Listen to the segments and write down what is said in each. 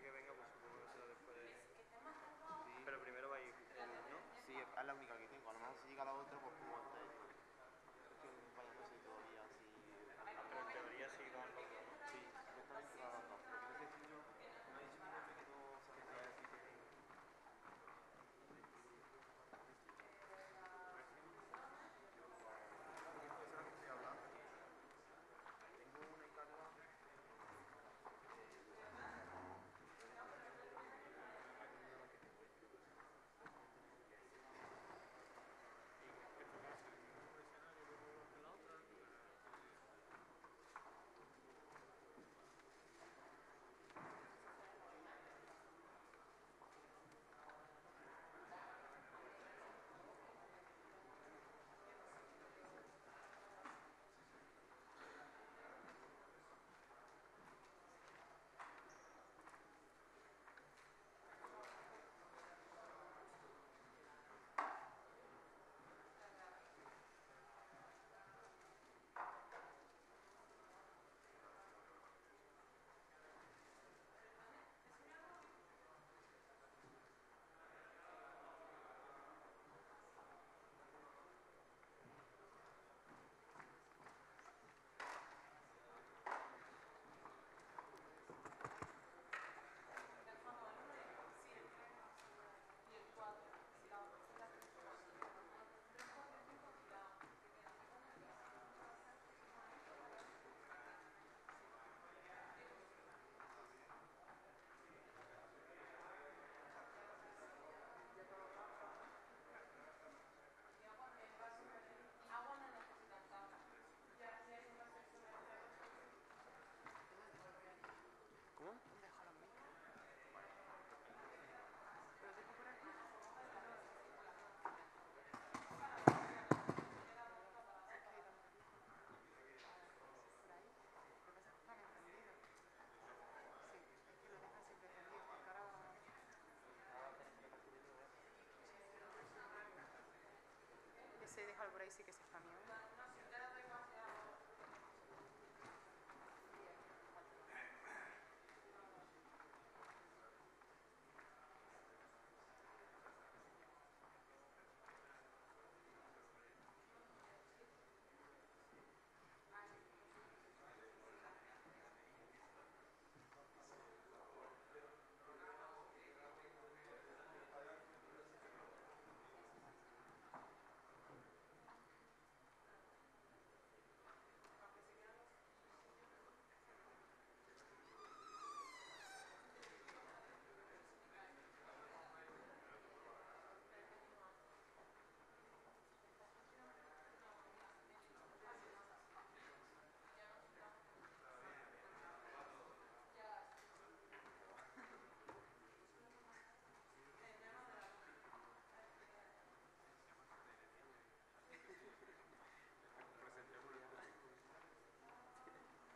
que venga, pues supongo que será después de... Sí, Pero primero va a ir él, ¿no? sí, es la única que tengo. A lo mejor si llega la otra, pues puedo estar yo. Es que vaya, no sé todavía si Pero en teoría sí van los dos, ¿no? sí, supuestamente va a las dos. Lo que no sé si yo, me ha dicho mi jefe que no se tendría que decir que venga. Porque esto es lo que estoy hablando. Tengo una encargada de Santander, entonces es una de las que tengo yo. No tengo ni idea. ¿Y qué te pasa? ¿Que tienes que presionar que luego va a hacer la otra? ¿Cómo? ¿Dónde dejo los micros? ¿Los dejo por aquí? Si es que los audífonos por ahí. Lo que pasa es que están encendidos. Sí, es que los dejan siempre encendidos porque ahora... Ese déjalo por ahí, sí que ese está mío, ¿eh?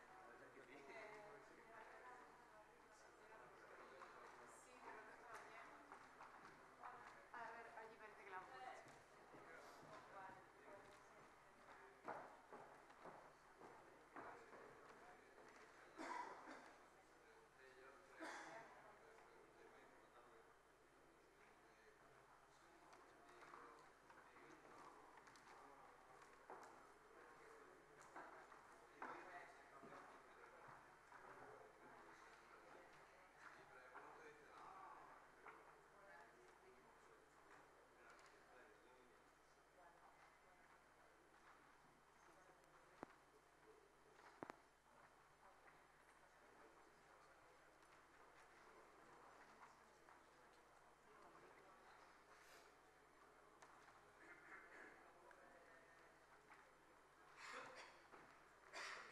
La verdad que sí. A ver, allí parece que la han puesto. Está bonito.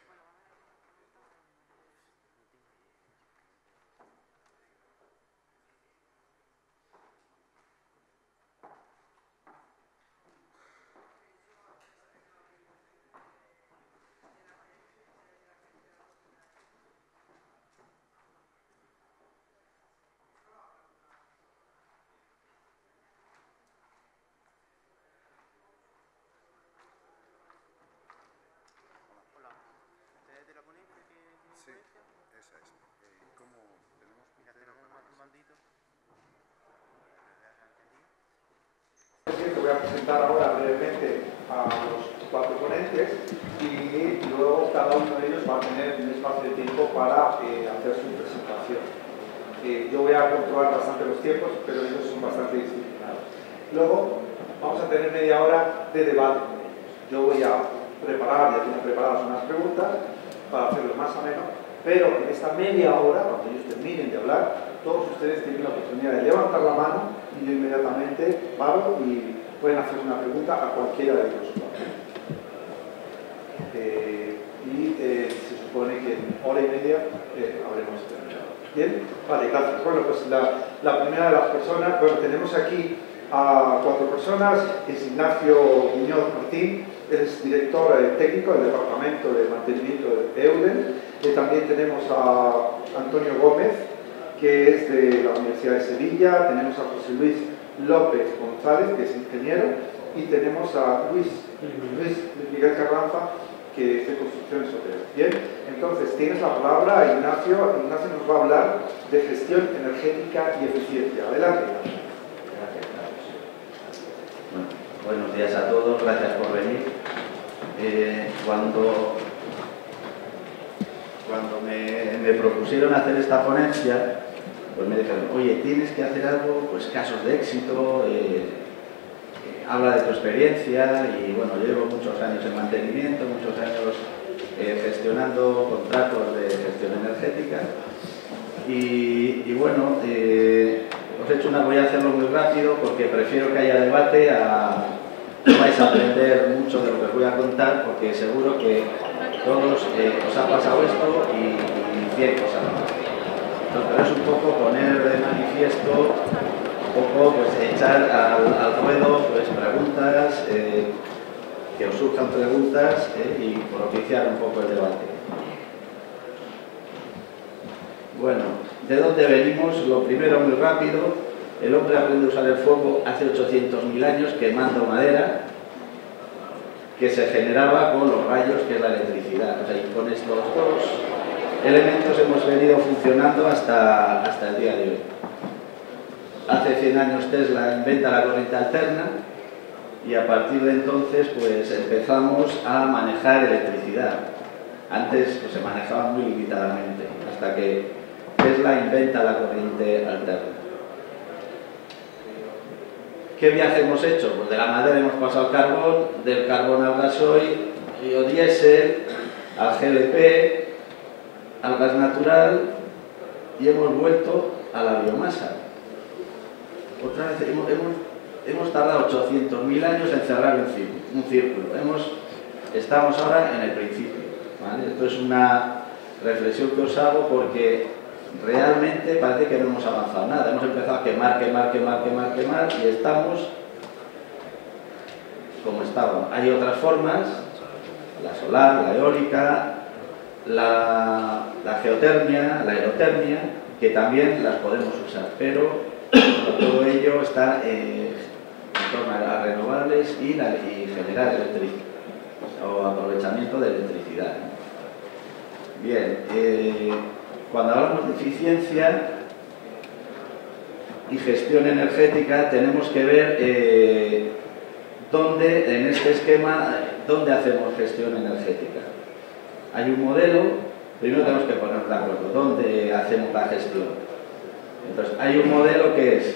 Bueno, va a haber algún instrumento, pero ni idea. No tengo ni idea, macho. Hola. Hola. ¿Usted es de la ponencia que tiene Sí, influencia? esa es. ¿Cómo tenemos Mira, usted tenemos voy a presentar ahora brevemente a los 4 ponentes y luego cada uno de ellos va a tener un espacio de tiempo para hacer su presentación. Yo voy a controlar bastante los tiempos, pero ellos son bastante disciplinados. Luego vamos a tener media hora de debate. Yo voy a preparar, ya tengo preparadas unas preguntas para hacerlo más ameno, pero en esta media hora, cuando ellos terminen de hablar, todos ustedes tienen la oportunidad de levantar la mano y yo inmediatamente paro y pueden hacer una pregunta a cualquiera de ellos. Se supone que en hora y media habremos terminado. ¿Bien? Vale, gracias. Bueno, pues la primera de las personas, bueno, tenemos aquí a 4 personas, es Ignacio Muñoz Martín, es director técnico del Departamento de Mantenimiento de EUDEN. También tenemos a Antonio Gómez, que es de la Universidad de Sevilla. Tenemos a José Luis López González, que es ingeniero, y tenemos a Luis Miguel Carranza, que es de Construcciones Obreras. Bien, entonces tienes la palabra, Ignacio. Ignacio nos va a hablar de gestión energética y eficiencia. Adelante. Bueno, buenos días a todos, gracias por venir. Cuando me propusieron hacer esta ponencia, pues me dijeron, oye, tienes que hacer algo, pues casos de éxito, habla de tu experiencia, y bueno, llevo muchos años en mantenimiento, muchos años gestionando contratos de gestión energética, y bueno, voy a hacerlo muy rápido porque prefiero que haya debate vais a aprender mucho de lo que os voy a contar, porque seguro que todos os ha pasado esto y 100 cosas más. Entonces, pero es un poco poner de manifiesto, un poco pues echar al ruedo pues, preguntas, que os surjan preguntas y propiciar un poco el debate. Bueno, ¿de dónde venimos? Lo primero, muy rápido. El hombre aprende a usar el fuego hace 800.000 años quemando madera que se generaba con los rayos, que es la electricidad. O sea, y con estos dos elementos hemos venido funcionando hasta el día de hoy. Hace 100 años Tesla inventa la corriente alterna y a partir de entonces pues empezamos a manejar electricidad. Antes pues, se manejaba muy limitadamente, hasta que Tesla inventa la corriente alterna. ¿Qué viaje hemos hecho? Pues de la madera hemos pasado al carbón, del carbón al gasoil, biodiesel, al GLP, al gas natural y hemos vuelto a la biomasa. Otra vez hemos tardado 800.000 años en cerrar un círculo. Estamos ahora en el principio, ¿vale? Esto es una reflexión que os hago porque realmente parece que no hemos avanzado nada. Hemos empezado a quemar y estamos como estábamos. Hay otras formas, la solar, la eólica, la geotermia, la aerotermia, que también las podemos usar, pero todo ello está en torno a las renovables y generar electricidad o aprovechamiento de electricidad. Bien, cuando hablamos de eficiencia y gestión energética tenemos que ver dónde, en este esquema, dónde hacemos gestión energética. Hay un modelo, primero tenemos que ponernos de acuerdo, dónde hacemos la gestión. Entonces, hay un modelo que es,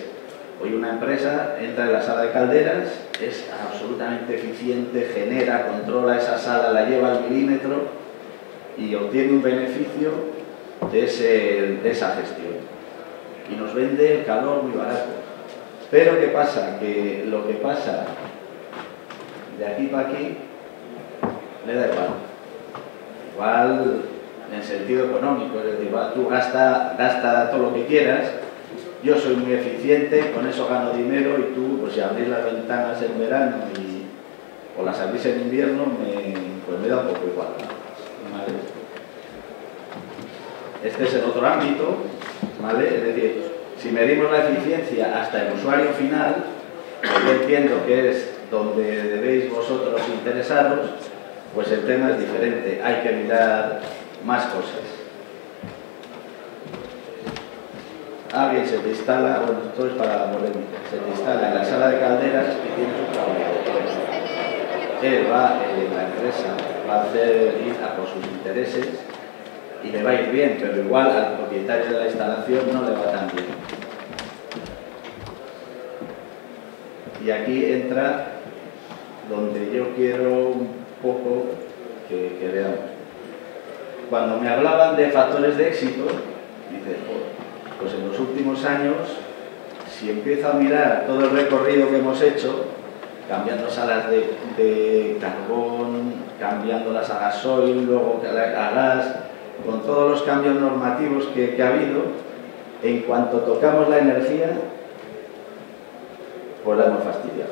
hoy una empresa entra en la sala de calderas, es absolutamente eficiente, genera, controla esa sala, la lleva al milímetro y obtiene un beneficio de esa gestión. Y nos vende el calor muy barato. Pero ¿qué pasa? Que lo que pasa de aquí para aquí le da igual. Igual en sentido económico, es decir, tú gasta todo lo que quieras, yo soy muy eficiente, con eso gano dinero y tú, pues si abrís las ventanas en verano o las abrís en invierno, pues me da un poco igual, ¿vale? Este es el otro ámbito, ¿vale? Es decir, si medimos la eficiencia hasta el usuario final, yo entiendo que es donde debéis vosotros interesaros, pues el tema es diferente, hay que mirar más cosas. alguien se te instala, bueno, esto es para la polémica, se te instala en la sala de calderas y tienes un trabajador. Él va, la empresa va a hacer ir a por sus intereses y le va a ir bien, pero igual al propietario de la instalación no le va tan bien. Y aquí entra donde yo quiero un poco que veamos. Cuando me hablaban de factores de éxito, dice, pues en los últimos años, si empiezo a mirar todo el recorrido que hemos hecho, cambiando salas de carbón, cambiándolas a gasoil, luego a gas, con todos los cambios normativos que ha habido, en cuanto tocamos la energía, pues la hemos fastidiado.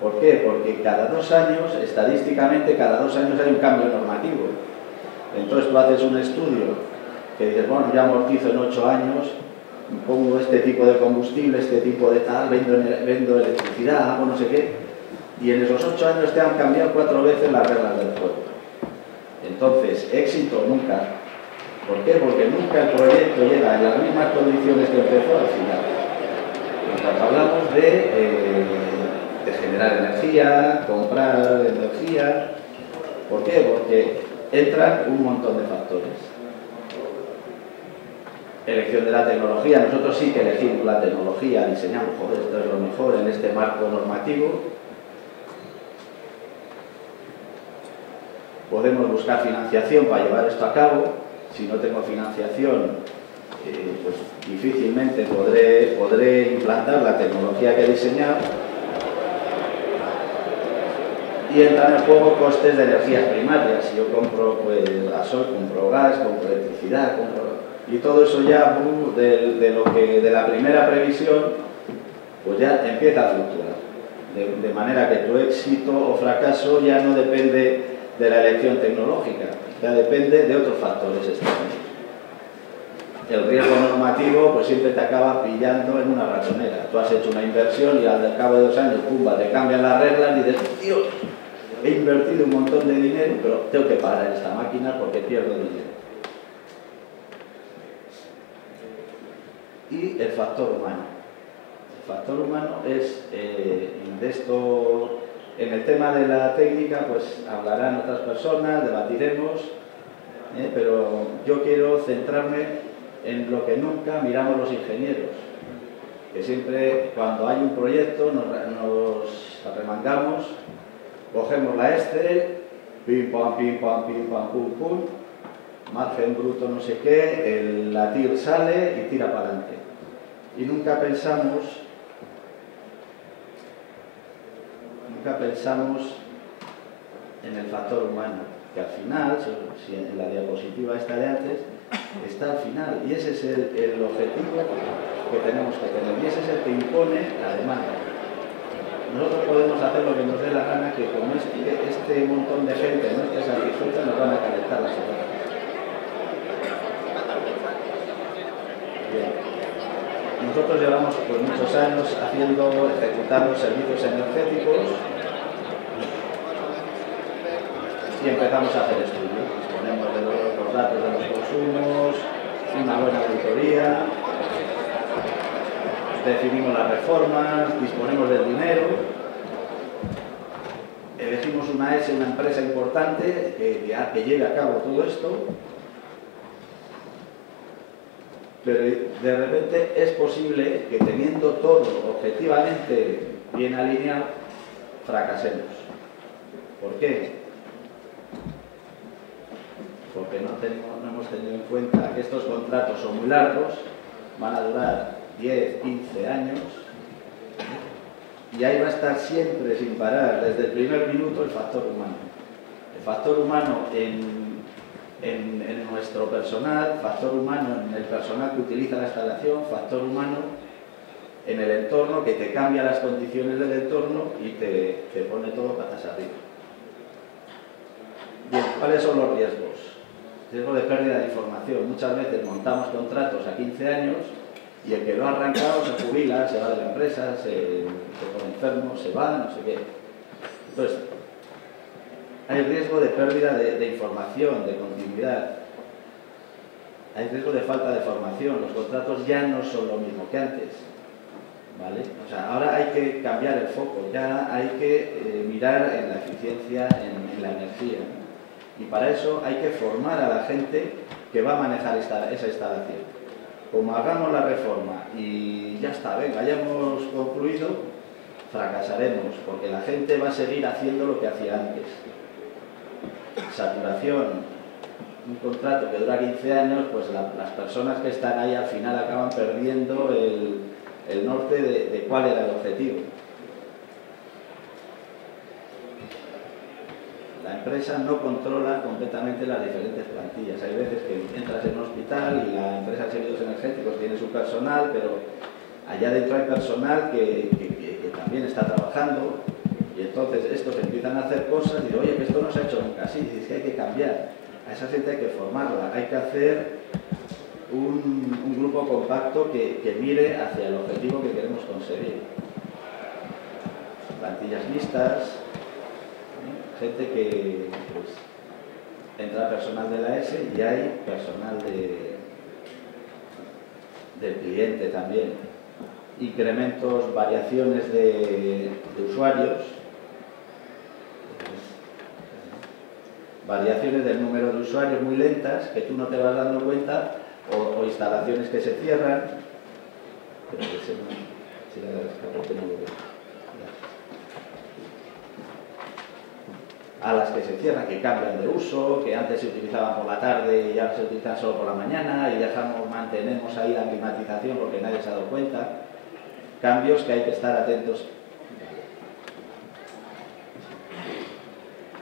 ¿Por qué? Porque cada 2 años, estadísticamente, cada 2 años hay un cambio normativo. Entonces tú haces un estudio que dices, bueno, ya amortizo en 8 años, pongo este tipo de combustible, este tipo de tal, vendo electricidad, hago no sé qué, y en esos 8 años te han cambiado 4 veces las reglas del juego. Entonces, éxito nunca. ¿Por qué? Porque nunca el proyecto llega en las mismas condiciones que empezó al final. Cuando hablamos de generar energía, comprar energía, ¿por qué? Porque entran un montón de factores. Elección de la tecnología, nosotros sí que elegimos la tecnología, diseñamos, joder, esto es lo mejor en este marco normativo. Podemos buscar financiación para llevar esto a cabo. Si no tengo financiación, pues difícilmente podré implantar la tecnología que he diseñado. Y entran en juego costes de energías primarias. Si yo compro pues gasoil, compro gas, compro electricidad, y todo eso ya de la primera previsión, pues ya empieza a fluctuar. De manera que tu éxito o fracaso ya no depende de la elección tecnológica, ya depende de otros factores externos. El riesgo normativo pues siempre te acaba pillando en una ratonera. Tú has hecho una inversión y al cabo de 2 años, pumba, te cambian las reglas y dices, Dios, he invertido un montón de dinero, pero tengo que parar esta máquina porque pierdo dinero. Y el factor humano. El factor humano es, de esto, en el tema de la técnica, pues hablarán otras personas, debatiremos, pero yo quiero centrarme en lo que nunca miramos los ingenieros, que siempre cuando hay un proyecto nos arremangamos, cogemos la Excel, pim pam, pim pam, pum pum, margen bruto no sé qué, la TIR sale y tira para adelante. Y nunca pensamos en el factor humano, que al final, si en la diapositiva esta de antes, está al final, y ese es el objetivo que tenemos que tener, y ese es el que impone la demanda. Nosotros podemos hacer lo que nos dé la gana, que con este montón de gente no esté satisfecha, nos van a calentar las orejas. Bien. Nosotros llevamos pues, muchos años ejecutando servicios energéticos y empezamos a hacer estudios. Disponemos de los datos de los consumos, una buena auditoría, definimos las reformas, disponemos del dinero, elegimos una empresa importante que lleve a cabo todo esto, pero de repente es posible que teniendo todo objetivamente bien alineado, fracasemos. ¿Por qué? Porque no hemos tenido en cuenta que estos contratos son muy largos, van a durar 10, 15 años, y ahí va a estar siempre sin parar, desde el primer minuto, el factor humano. El factor humano en nuestro personal, factor humano en el personal que utiliza la instalación, factor humano en el entorno que te cambia las condiciones del entorno y te pone todo patas arriba. Bien, ¿cuáles son los riesgos? Riesgo de pérdida de información. Muchas veces montamos contratos a 15 años y el que lo ha arrancado se jubila, se va de la empresa, se pone enfermo, se va, no sé qué. Entonces, hay riesgo de pérdida de información, de continuidad. hay riesgo de falta de formación, los contratos ya no son lo mismo que antes, ¿vale? O sea, ahora hay que cambiar el foco, ya hay que mirar en la eficiencia, en la energía, ¿no? Y para eso hay que formar a la gente que va a manejar esa instalación. Como hagamos la reforma y ya está, venga, ya hemos concluido, fracasaremos, porque la gente va a seguir haciendo lo que hacía antes. Saturación, un contrato que dura 15 años, pues las personas que están ahí al final acaban perdiendo el norte de cuál era el objetivo. La empresa no controla completamente las diferentes plantillas. Hay veces que entras en un hospital y la empresa de servicios energéticos tiene su personal, pero allá dentro hay personal que también está trabajando, y entonces estos empiezan a hacer cosas y dicen, oye, que esto no se ha hecho nunca así, dices que hay que cambiar. A esa gente hay que formarla, hay que hacer un grupo compacto que mire hacia el objetivo que queremos conseguir. Plantillas mixtas, gente que pues, entra personal de la ESE y hay personal del cliente también. Incrementos, variaciones de usuarios, variaciones del número de usuarios muy lentas que tú no te vas dando cuenta, o instalaciones que se cierran. Pero que si la porque no lo veo. A las que se cierran, que cambian de uso, que antes se utilizaban por la tarde y ahora se utilizan solo por la mañana, y mantenemos ahí la climatización porque nadie se ha dado cuenta. Cambios que hay que estar atentos.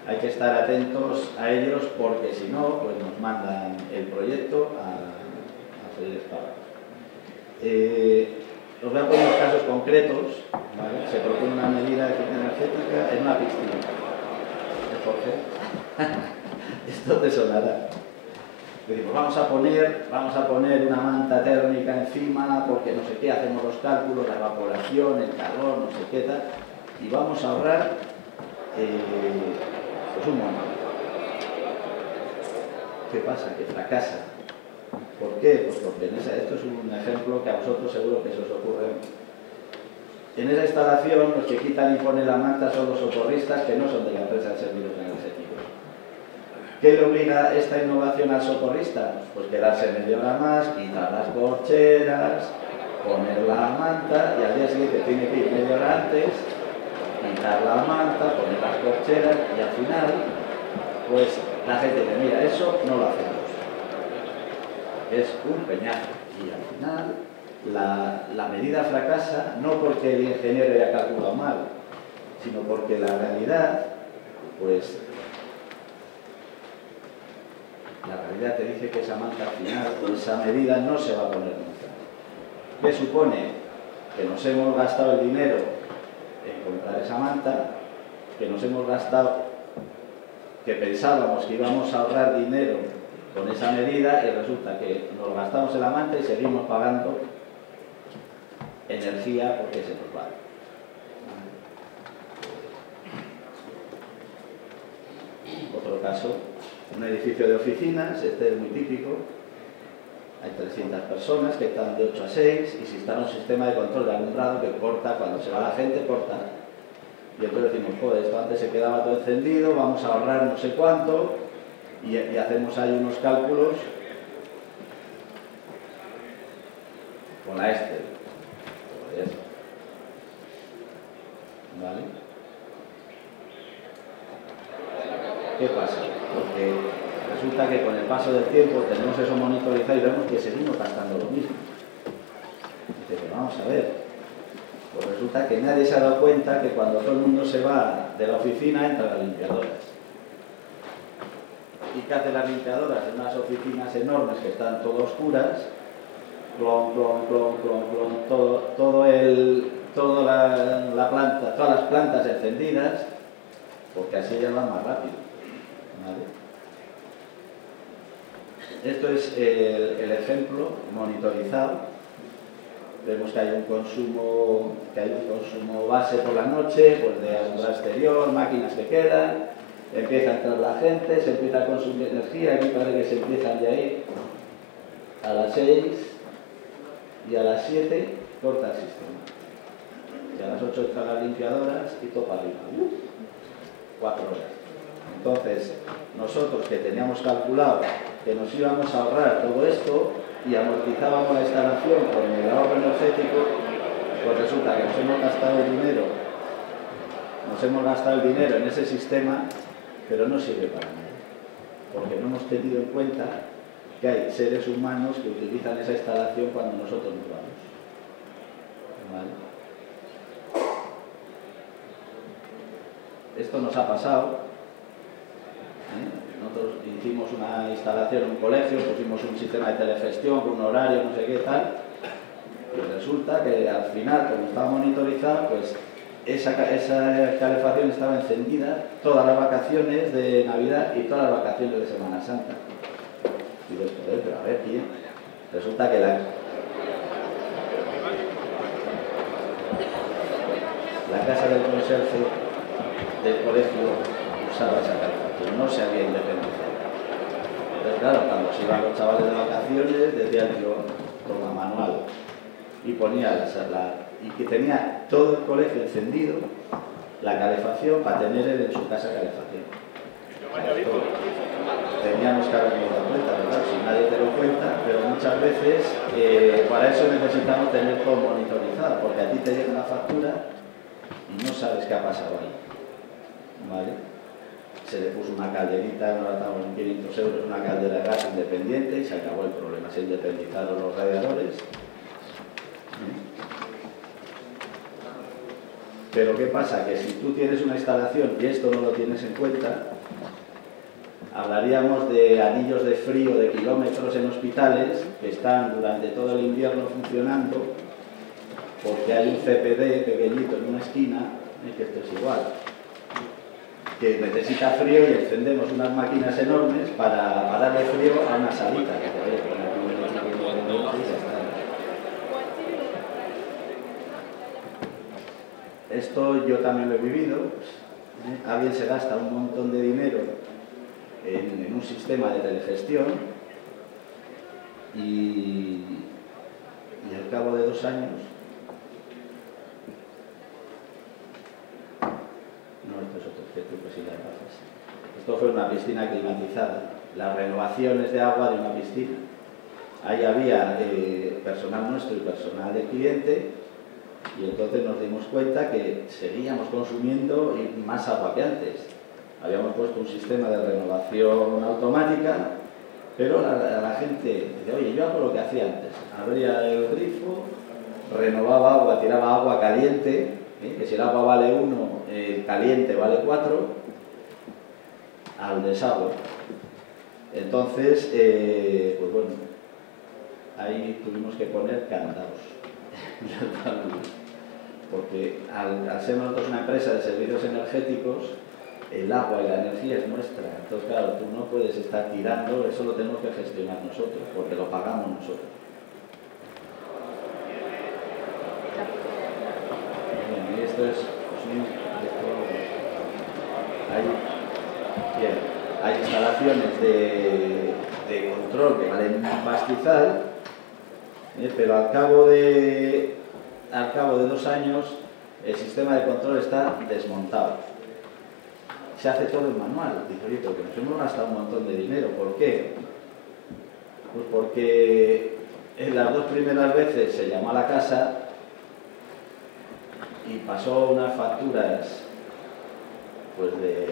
Hay que estar atentos a ellos porque si no, pues nos mandan el proyecto a freír espárragos. Os voy a poner unos casos concretos, ¿vale? Se propone una medida de eficiencia energética en una piscina. Jorge, esto te sonará. Decimos, vamos a poner una manta térmica encima porque no sé qué, hacemos los cálculos, la evaporación, el calor, no sé qué tal, y vamos a ahorrar pues un montón. ¿Qué pasa? Que fracasa. ¿Por qué? Pues porque esto es un ejemplo que a vosotros seguro que se os ocurre. En esa instalación los que quitan y ponen la manta son los socorristas que no son de la empresa de servicios energéticos. ¿Qué le obliga esta innovación al socorrista? Pues quedarse media hora más, quitar las corcheras, poner la manta y al día siguiente tiene que ir media hora antes, quitar la manta, poner las corcheras y al final, pues la gente dice, mira, eso no lo hacemos. Es un peñazo y al final la medida fracasa no porque el ingeniero haya calculado mal, sino porque la realidad, pues, la realidad te dice que esa manta al final, esa medida no se va a poner nunca. ¿Qué supone? Que nos hemos gastado el dinero en comprar esa manta, que nos hemos gastado, que pensábamos que íbamos a ahorrar dinero con esa medida y resulta que nos gastamos en la manta y seguimos pagando energía porque se nos va. Otro caso, un edificio de oficinas, este es muy típico, hay 300 personas que están de 8 a 6 y si está un sistema de control de alumbrado que corta, cuando se va la gente corta. Y entonces decimos, joder, esto antes se quedaba todo encendido, vamos a ahorrar no sé cuánto y hacemos ahí unos cálculos con la Excel. ¿Vale? ¿Qué pasa? Porque resulta que con el paso del tiempo tenemos eso monitorizado y vemos que seguimos gastando lo mismo. Dice, pero vamos a ver. Pues resulta que nadie se ha dado cuenta que cuando todo el mundo se va de la oficina entran las limpiadoras. ¿Y qué hacen las limpiadoras? En unas oficinas enormes que están todas oscuras, todas las plantas encendidas, porque así ya van más rápido. ¿Vale? Esto es el ejemplo monitorizado. Vemos que hay un consumo base por la noche, pues de alumbrado exterior, máquinas que quedan, empieza a entrar la gente, se empieza a consumir energía, aquí parece que se empiezan de ahí. a las 6 y a las 7 corta el sistema. Y a las 8 entran las limpiadoras y todo para arriba. 4 horas. Entonces, nosotros que teníamos calculado que nos íbamos a ahorrar todo esto y amortizábamos la instalación con el ahorro energético, pues resulta que nos hemos gastado el dinero en ese sistema, pero no sirve para nada, porque no hemos tenido en cuenta que hay seres humanos que utilizan esa instalación cuando nosotros nos vamos. ¿Vale? Esto nos ha pasado. Nosotros hicimos una instalación en un colegio, pusimos un sistema de telegestión con un horario, no sé qué tal, y resulta que al final, como estaba monitorizado, pues esa calefacción estaba encendida todas las vacaciones de Navidad y todas las vacaciones de Semana Santa. Y digo, joder, pero a ver, tío, resulta que la casa del conserje del colegio usaba esa calefacción, no se había independizado. Entonces, claro, cuando se iban los chavales de vacaciones, decían yo, toma manual, y ponía y que tenía todo el colegio encendido, la calefacción, para tener él en su casa calefacción. Teníamos que habernos dado cuenta, ¿verdad? Si nadie te lo cuenta, pero muchas veces para eso necesitamos tener todo monitorizado, porque a ti te llega la factura y no sabes qué ha pasado ahí. ¿Vale? Se le puso una calderita, no la estamos en 500 euros, una caldera de gas independiente y se acabó el problema. Se independizaron los radiadores. Pero ¿qué pasa? Que si tú tienes una instalación y esto no lo tienes en cuenta, hablaríamos de anillos de frío de kilómetros en hospitales que están durante todo el invierno funcionando porque hay un CPD pequeñito en una esquina, que esto es igual, que necesita frío y encendemos unas máquinas enormes para darle frío a una salita que te voy a poner aquí un equipo independiente y ya está. Esto yo también lo he vivido. Alguien se gasta un montón de dinero en un sistema de telegestión y al cabo de 2 años, no, esto es otro efecto que sí las bajas. Esto fue una piscina climatizada, las renovaciones de agua de una piscina. Ahí había personal nuestro y personal del cliente, y entonces nos dimos cuenta que seguíamos consumiendo más agua que antes. Habíamos puesto un sistema de renovación automática, pero la gente dice, oye, yo hago lo que hacía antes. Abría el grifo, renovaba agua, tiraba agua caliente, que si el agua vale 1, el caliente vale 4, al desagüe. Entonces, pues bueno, ahí tuvimos que poner candados. Porque al ser nosotros una empresa de servicios energéticos, el agua y la energía es nuestra. Entonces, claro, tú no puedes estar tirando, eso lo tenemos que gestionar nosotros, porque lo pagamos nosotros. Bien, y esto es, hay instalaciones de control que valen un pastizal, pero al cabo de 2 años el sistema de control está desmontado. Se hace todo en manual. Dice, oye, porque nos hemos gastado un montón de dinero. ¿Por qué? Pues porque en las 2 primeras veces se llamó a la casa y pasó unas facturas pues de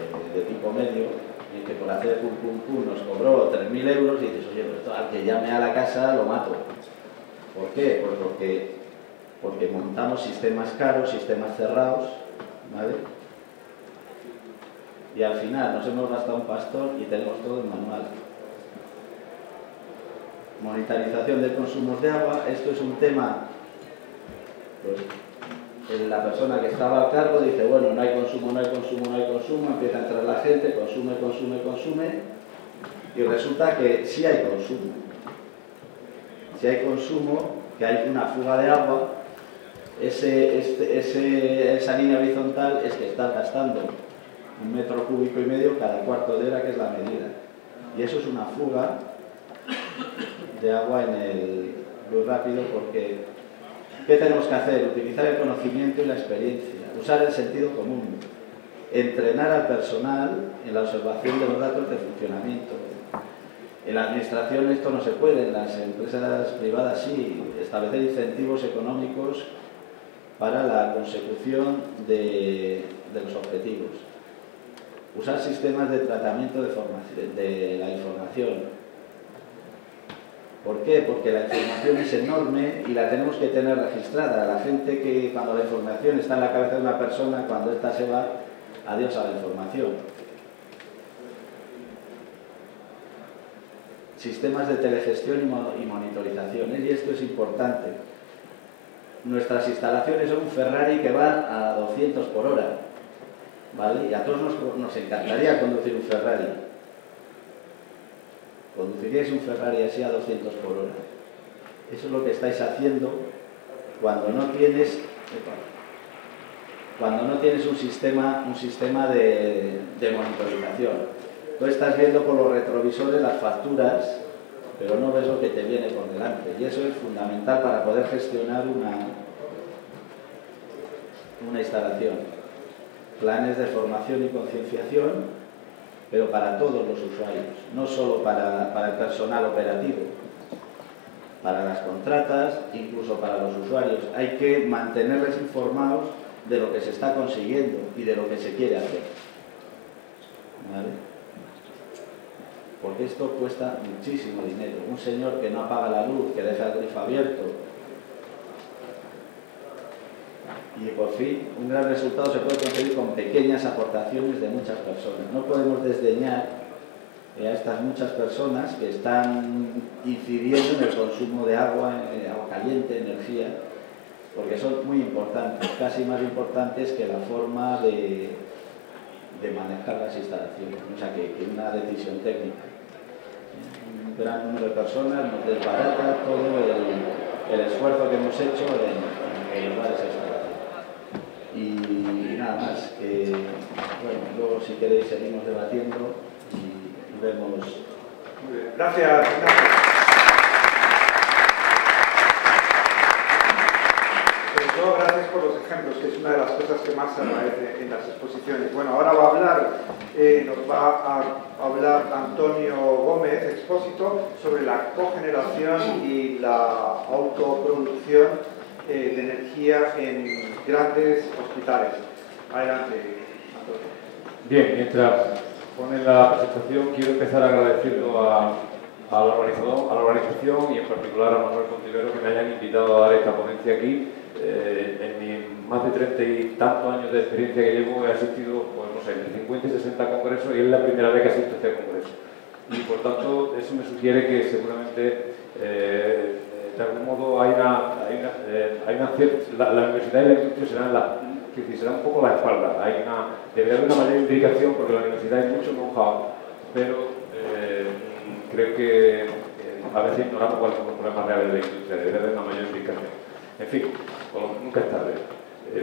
tipo medio, y que por hacer pum nos cobró 3.000 euros y dices, oye, pues al que llame a la casa lo mato. ¿Por qué? Pues porque montamos sistemas caros, sistemas cerrados, ¿vale? Y al final nos hemos gastado un pastón y tenemos todo en manual. Monitorización de consumos de agua. Esto es un tema, pues la persona que estaba al cargo dice, bueno, no hay consumo, empieza a entrar la gente, consume, y resulta que sí hay consumo. Si hay consumo, que hay una fuga de agua, esa línea horizontal es que está gastando 1,5 metros cúbicos cada cuarto de hora, que es la medida. Y eso es una fuga de agua muy rápido, porque ¿qué tenemos que hacer? Utilizar el conocimiento y la experiencia, usar el sentido común, entrenar al personal en la observación de los datos de funcionamiento. En la administración esto no se puede, en las empresas privadas sí, establecer incentivos económicos para la consecución de los objetivos. Usar sistemas de tratamiento de la información. ¿Por qué? Porque la información es enorme y la tenemos que tener registrada. La gente que cuando la información está en la cabeza de una persona, cuando ésta se va, adiós a la información. Sistemas de telegestión y monitorización, y esto es importante. Nuestras instalaciones son un Ferrari que va a 200 por hora, ¿vale? Y a todos nos encantaría conducir un Ferrari. ¿Conduciríais un Ferrari así a 200 por hora? Eso es lo que estáis haciendo cuando no tienes un sistema de monitorización. Tú estás viendo por los retrovisores las facturas, pero no ves lo que te viene por delante. Y eso es fundamental para poder gestionar una instalación. Planes de formación y concienciación, pero para todos los usuarios, no solo para el personal operativo, para las contratas, incluso para los usuarios. Hay que mantenerles informados de lo que se está consiguiendo y de lo que se quiere hacer, ¿vale? Porque esto cuesta muchísimo dinero. Un señor que no apaga la luz, que deja el grifo abierto, y por fin un gran resultado se puede conseguir con pequeñas aportaciones de muchas personas. No podemos desdeñar a estas muchas personas que están incidiendo en el consumo de agua caliente, energía, porque son muy importantes, casi más importantes que la forma de manejar las instalaciones, o sea, que una decisión técnica. Un gran número de personas nos desbarata todo el esfuerzo que hemos hecho en lograr esa instalación. Y nada más, que bueno, luego si queréis seguimos debatiendo y vemos. Muy bien. Gracias. Sobre todo gracias por los ejemplos, que es una de las cosas que más se agradece en las exposiciones. Bueno, ahora nos va a hablar Antonio Gómez, expósito, sobre la cogeneración y la autoproducción de energía en grandes hospitales. Adelante, Antonio. Bien, mientras ponen la presentación, quiero empezar agradeciendo a la organización y en particular a Manuel Contivero que me hayan invitado a dar esta ponencia aquí. En mis más de 30 y tantos años de experiencia que llevo he asistido, pues no sé, entre 50 y 60 congresos y es la primera vez que asisto a este congreso. Y por tanto, eso me sugiere que seguramente de algún modo la universidad y la industria serán un poco la espalda. Debe haber una mayor implicación porque la universidad hay mucho know-how, pero creo que a veces ignoramos cuáles son los problemas reales de la industria. Debe haber una mayor implicación. En fin, nunca es tarde.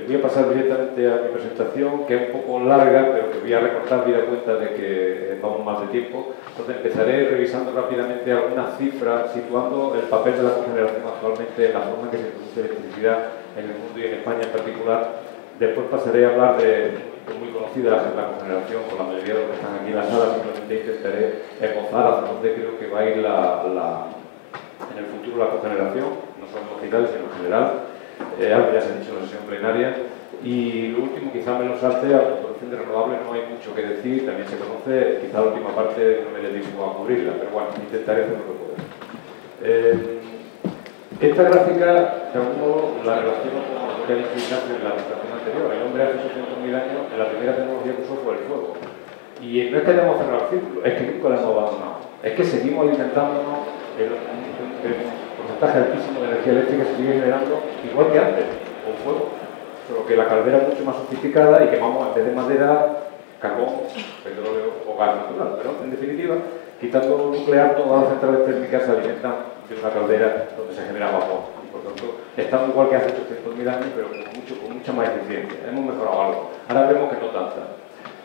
Voy a pasar directamente a mi presentación, que es un poco larga, pero que voy a recortar y dar cuenta de que vamos más de tiempo. Entonces empezaré revisando rápidamente algunas cifras, situando el papel de la cogeneración actualmente en la forma en que se produce electricidad en el mundo y en España en particular. Después pasaré a hablar de muy conocida la cogeneración por la mayoría de los que están aquí en la sala. Simplemente intentaré esbozar hacia dónde creo que va a ir en el futuro la cogeneración, no solo en hospitales, sino en general. Algo ya se ha dicho en la sesión plenaria. Y lo último, quizá me lo salte, a la producción de renovables no hay mucho que decir, también se conoce, quizá la última parte no me dé tiempo a cubrirla, pero bueno, intentaré hacer lo que pueda. Esta gráfica, de algún modo, la relaciono con lo que ha dicho Ignacio en la presentación anterior. El hombre hace 800.000 años, en la primera tecnología que usó fue el fuego. Y no es que hayamos cerrado el círculo, es que nunca lo hemos abandonado. Es que seguimos alimentándonos, el porcentaje altísimo de energía eléctrica se sigue generando igual que antes, con fuego. Solo que la caldera es mucho más sofisticada y quemamos en vez de madera, carbón, petróleo o gas natural. Pero en definitiva, quitando lo nuclear, todas las centrales térmicas se alimentan de una caldera donde se genera vapor. Y por tanto, estamos igual que hace 800.000 años, pero con mucha más eficiencia. Hemos mejorado algo. Ahora vemos que no tanta.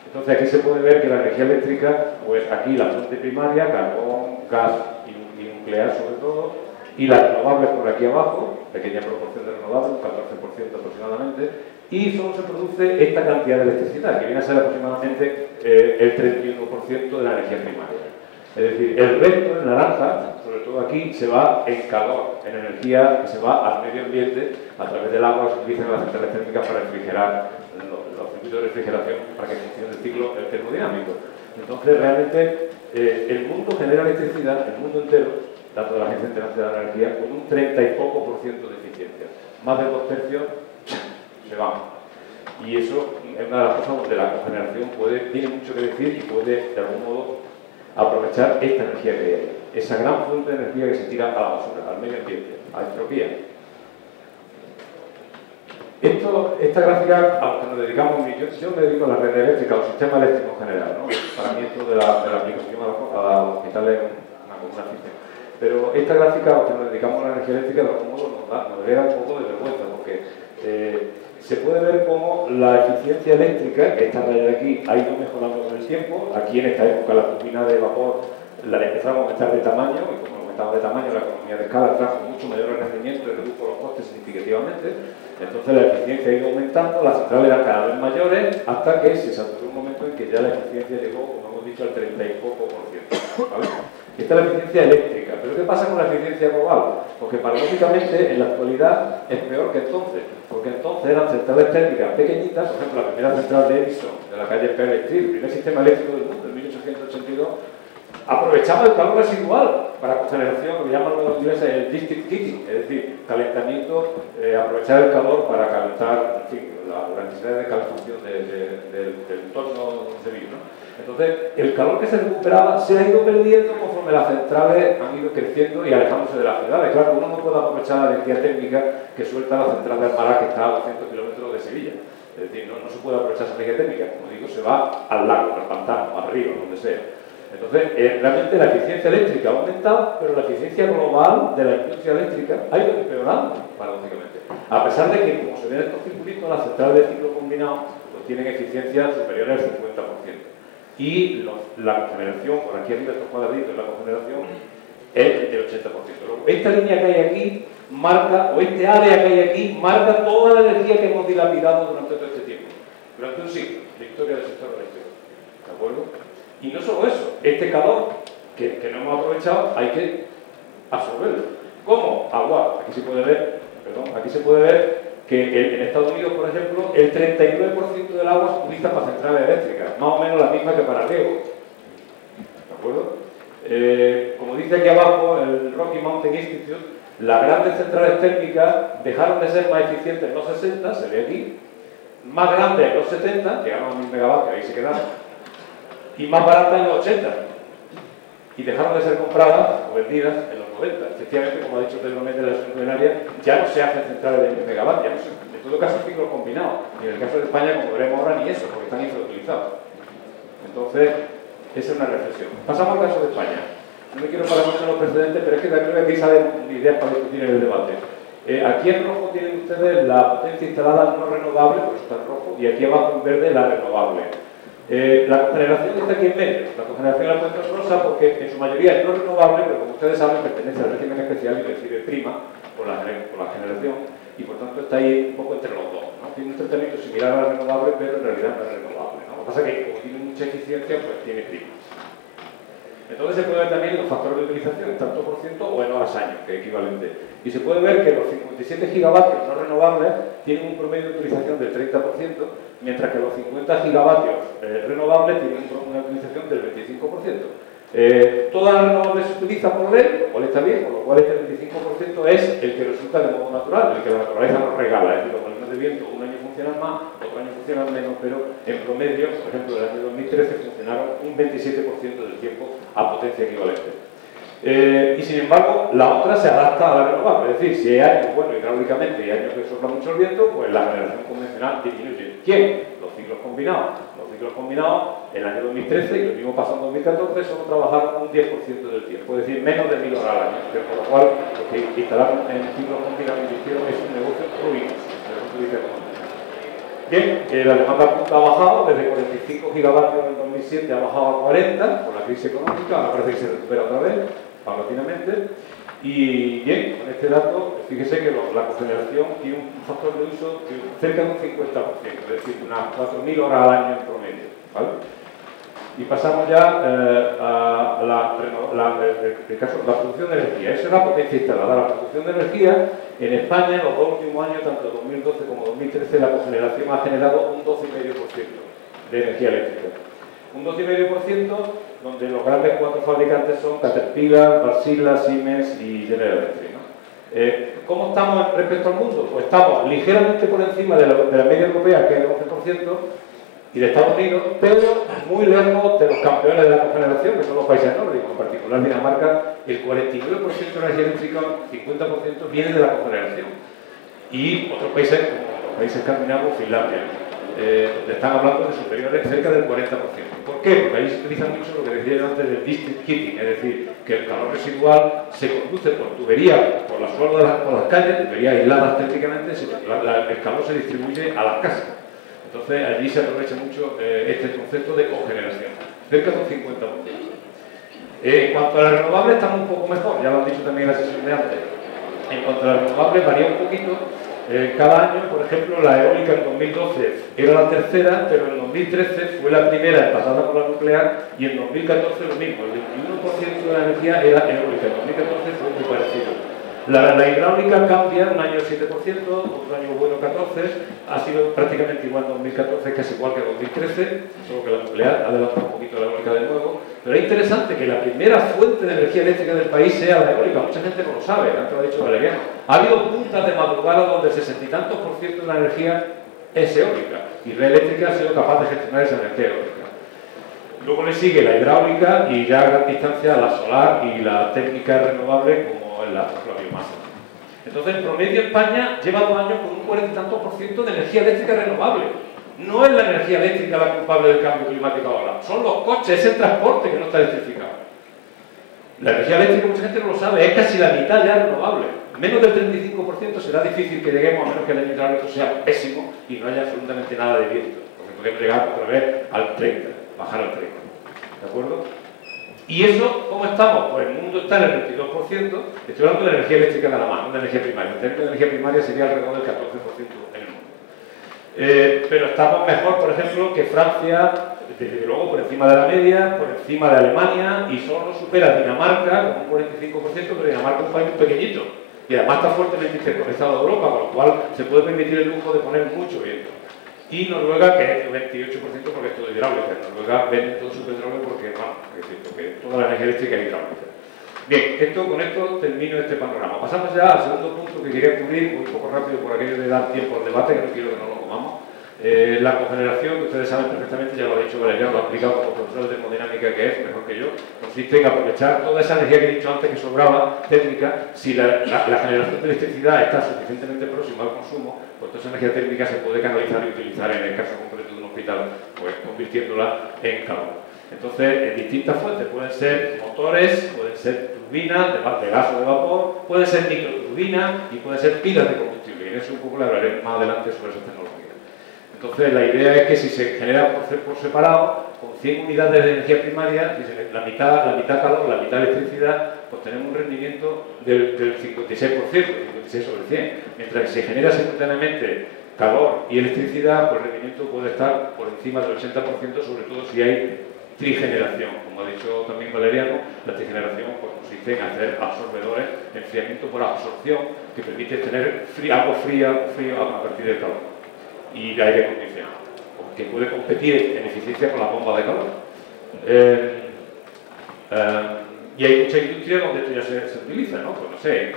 Entonces aquí se puede ver que la energía eléctrica, pues aquí la fuente primaria, carbón, gas y un nuclear sobre todo, y las renovables por aquí abajo, pequeña proporción de renovables, un 14% aproximadamente, y solo se produce esta cantidad de electricidad, que viene a ser aproximadamente el 31% de la energía primaria. Es decir, el resto, en naranja, sobre todo aquí, se va en calor, en energía que se va al medio ambiente a través del agua que se utiliza en las centrales térmicas para refrigerar los circuitos de refrigeración para que funcione el ciclo termodinámico. Entonces, realmente, el mundo genera electricidad, el mundo entero, datos de la Agencia Internacional de la Energía, con un 30 y poco por ciento de eficiencia. Más de 2/3 se van. Y eso es una de las cosas donde la cogeneración tiene mucho que decir y puede, de algún modo, aprovechar esta energía que hay ahí. Esa gran fuente de energía que se tira a la basura, al medio ambiente, a la entropía. Esta gráfica, a lo que nos dedicamos, yo me dedico a la red eléctrica, al sistema eléctrico en general, ¿no? Para mí esto de la aplicación a los hospitales es una ficción. Pero esta gráfica, a lo que nos dedicamos a la energía eléctrica, de algún modo nos debería un poco de vergüenza, porque se puede ver cómo la eficiencia eléctrica, que esta raya de aquí, ha ido mejorando con el tiempo. Aquí en esta época la turbina de vapor la empezaron a aumentar de tamaño, y como aumentaba de tamaño, la economía de escala trajo mucho mayor rendimiento y redujo los costes significativamente. Entonces la eficiencia ha ido aumentando, las centrales eran cada vez mayores, hasta que se saturó un momento en que ya la eficiencia llegó, como hemos dicho, al 30 y poco por ciento. ¿Vale? Esta es la eficiencia eléctrica. ¿Pero qué pasa con la eficiencia global? Porque paradójicamente en la actualidad es peor que entonces, porque entonces eran centrales térmicas pequeñitas. Por ejemplo, la primera central de Edison, de la calle Pearl Street, el primer sistema eléctrico del mundo, en 1882, aprovechaba el calor residual para cogeneración, lo que llaman los ingleses el district heating, es decir, calentamiento, aprovechar el calor para calentar, en fin, la necesidad de calefacción del entorno donde se vive, ¿no? Entonces, el calor que se recuperaba se ha ido perdiendo conforme las centrales han ido creciendo y alejándose de las ciudades. Claro, uno no puede aprovechar la energía térmica que suelta la central de Almará, que está a 200 kilómetros de Sevilla. Es decir, no se puede aprovechar esa energía térmica. Como digo, se va al lago, al pantano, al río, donde sea. Entonces, realmente la eficiencia eléctrica ha aumentado, pero la eficiencia global de la industria eléctrica ha ido empeorando, paradójicamente. A pesar de que, como se ven estos circulitos, las centrales de ciclo combinado pues, tienen eficiencia superior al 50%. Y la cogeneración, por aquí arriba estos cuadraditos, la cogeneración es del 80%. Esta línea que hay aquí marca, o este área que hay aquí, marca toda la energía que hemos dilapidado durante todo este tiempo. Durante un siglo, la historia del sector eléctrico. ¿De acuerdo? Y no solo eso, este calor que no hemos aprovechado hay que absorberlo. ¿Cómo? Agua. Aquí se puede ver que en Estados Unidos, por ejemplo, el 39% del agua se utiliza para centrales eléctricas, más o menos la misma que para riego. ¿De acuerdo? Como dice aquí abajo el Rocky Mountain Institute, las grandes centrales térmicas dejaron de ser más eficientes en los 60, se ve aquí, más grandes en los 70, llegaron a 1000 megavatios, ahí se quedaron, y más baratas en los 80. Y dejaron de ser compradas o vendidas en los 90. Efectivamente, como ha dicho Pedro Méndez de la Asociación Plenaria, ya no se hacen centrales de 10 megavatios, ya no se, en todo caso ciclos combinados. Y en el caso de España, como veremos ahora, ni eso, porque están infrautilizados. Entonces, esa es una reflexión. Pasamos al caso de España. No me quiero parar mucho en los precedentes, pero es que creo que aquí salen ideas para discutir en el debate. Aquí en rojo tienen ustedes la potencia instalada no renovable, por eso está en rojo, y aquí abajo en verde la renovable. La cogeneración está aquí en medio. La cogeneración la he puesto en rosa porque en su mayoría es no renovable, pero como ustedes saben pertenece al régimen especial y recibe prima por la generación y por tanto está ahí un poco entre los dos, ¿no? Tiene un tratamiento similar a la renovable, pero en realidad no es renovable, ¿no? Lo que pasa es que como tiene mucha eficiencia, pues tiene prima. Entonces se puede ver también los factores de utilización en tanto por ciento o en horas año, que es equivalente. Y se puede ver que los 57 gigavatios no renovables tienen un promedio de utilización del 30%, mientras que los 50 gigavatios renovables tienen una utilización del 25%. Todas las renovables se utilizan por ley, lo cual está bien, por lo cual este 25% es el que resulta de modo natural, el que la naturaleza nos regala. Es decir, los molinos de viento un año funcionan más, otro año funcionan menos, pero en promedio, por ejemplo, en el año 2013 funcionaron un 27% del tiempo a potencia equivalente. Y sin embargo, la otra se adapta a la renovable, es decir, si hay años, bueno, hidráulicamente y años que sopla mucho el viento, pues la generación convencional disminuye. ¿Quién? Los ciclos combinados. Los ciclos combinados, en el año 2013 y lo mismo pasó en 2014, solo trabajaron un 10% del tiempo, es decir, menos de 1000 horas al año, por lo cual lo que instalaron en ciclos combinados y hicieron es un negocio ruinoso, desde el punto de vista económico. Bien, la demanda punta ha bajado, desde 45 gigavatios en el 2007 ha bajado a 40 por la crisis económica, ahora parece que se recupera otra vez. paulatinamente. Y bien, con este dato, fíjese que la cogeneración tiene un factor de uso de cerca de un 50%, es decir, unas 4.000 horas al año en promedio, ¿vale? Y pasamos ya a la producción de energía. Esa es la potencia instalada. La producción de energía en España, en los dos últimos años, tanto 2012 como 2013, la cogeneración ha generado un 12,5% de energía eléctrica. Un 12,5% donde los grandes 4 fabricantes son Caterpillar, Wärtsilä, Siemens y General Electric, ¿no? ¿Cómo estamos respecto al mundo? Pues estamos ligeramente por encima de la media europea, que es el 11%, y de Estados Unidos, pero muy lejos de los campeones de la cogeneración, que son los países nórdicos, en particular Dinamarca. El 49% de la energía eléctrica, 50% viene de la cogeneración. Y otros países, como los países escandinavos, Finlandia, están hablando de superiores cerca del 40%. ¿Por qué? Porque ahí se utiliza mucho lo que decía yo antes del district heating, es decir, que el calor residual se conduce por tubería, por las suelos por las calles, tuberías aisladas técnicamente, el calor se distribuye a las casas. Entonces, allí se aprovecha mucho este concepto de cogeneración, cerca de un 50%. En cuanto a las renovables, estamos un poco mejor, ya lo han dicho también en la sesión de antes. En cuanto a las renovables, varía un poquito. Cada año, por ejemplo, la eólica en 2012 era la tercera, pero en 2013 fue la primera empatada con la nuclear, y en 2014 lo mismo, el 21% de la energía era eólica, en 2014 fue muy parecido. La hidráulica cambia, un año 7%, otro año bueno 14%, ha sido prácticamente igual en 2014, casi igual que en 2013, solo que la nuclear ha adelantado un poquito la eólica de nuevo. Pero es interesante que la primera fuente de energía eléctrica del país sea la eólica. Mucha gente no lo sabe, antes lo ha dicho Valeriano. Ha habido puntas de madrugada donde el 60 y tantos % de la energía es eólica, y Red Eléctrica ha sido capaz de gestionar esa energía eólica. Luego le sigue la hidráulica y ya a gran distancia la solar y la técnica renovable como es la biomasa. Entonces, en promedio, España lleva 2 años con un 40 y tantos % de energía eléctrica renovable. No es la energía eléctrica la culpable del cambio climático ahora, son los coches, es el transporte que no está electrificado. La energía eléctrica, mucha gente no lo sabe, es casi la mitad ya renovable. Menos del 35% será difícil que lleguemos, a menos que el año hidráulico sea pésimo y no haya absolutamente nada de viento, porque podemos llegar otra vez al 30, bajar al 30. ¿De acuerdo? ¿Y eso cómo estamos? Pues el mundo está en el 22%, estoy hablando de la energía eléctrica nada más, no de energía primaria. El término de energía primaria sería alrededor del 14% en el mundo. Pero estamos mejor, por ejemplo, que Francia, desde luego por encima de la media, por encima de Alemania, y solo supera Dinamarca con un 45%, pero Dinamarca es un país muy pequeñito, y además está fuertemente interconectado a Europa, con lo cual se puede permitir el lujo de poner mucho viento. Y Noruega, que es el 28% porque es todo hidráulica. Noruega vende todo su petróleo porque, porque toda la energía eléctrica es hidráulica. Bien, con esto termino este panorama. Pasamos ya al segundo punto que quería cubrir, un poco rápido por aquello de dar tiempo al debate, que no quiero que nos lo comamos. La cogeneración, que ustedes saben perfectamente, ya lo ha dicho Valeriano, lo ha explicado como profesor de termodinámica que es, mejor que yo, consiste en aprovechar toda esa energía que he dicho antes que sobraba, térmica. Si la generación de electricidad está suficientemente próxima al consumo, pues toda esa energía térmica se puede canalizar y utilizar en el caso concreto de un hospital, pues convirtiéndola en calor. Entonces, distintas fuentes, pueden ser motores, pueden ser turbinas de gas o de vapor, pueden ser microturbinas y pueden ser pilas de combustible. Y en eso un poco le hablaré más adelante sobre esas tecnologías. Entonces, la idea es que si se genera por separado, con 100 unidades de energía primaria, la mitad calor, la mitad electricidad, pues tenemos un rendimiento del 56%, 56 sobre 100. Mientras que si se genera simultáneamente calor y electricidad, pues el rendimiento puede estar por encima del 80%, sobre todo si hay trigeneración. Como ha dicho también Valeriano, la trigeneración pues, consiste en hacer absorbedores, enfriamiento por absorción, que permite tener agua fría o frío a partir del calor. Y de aire acondicionado, que puede competir en eficiencia con la bomba de calor. Y hay mucha industria donde esto ya se utiliza, ¿no? Pues no sé, en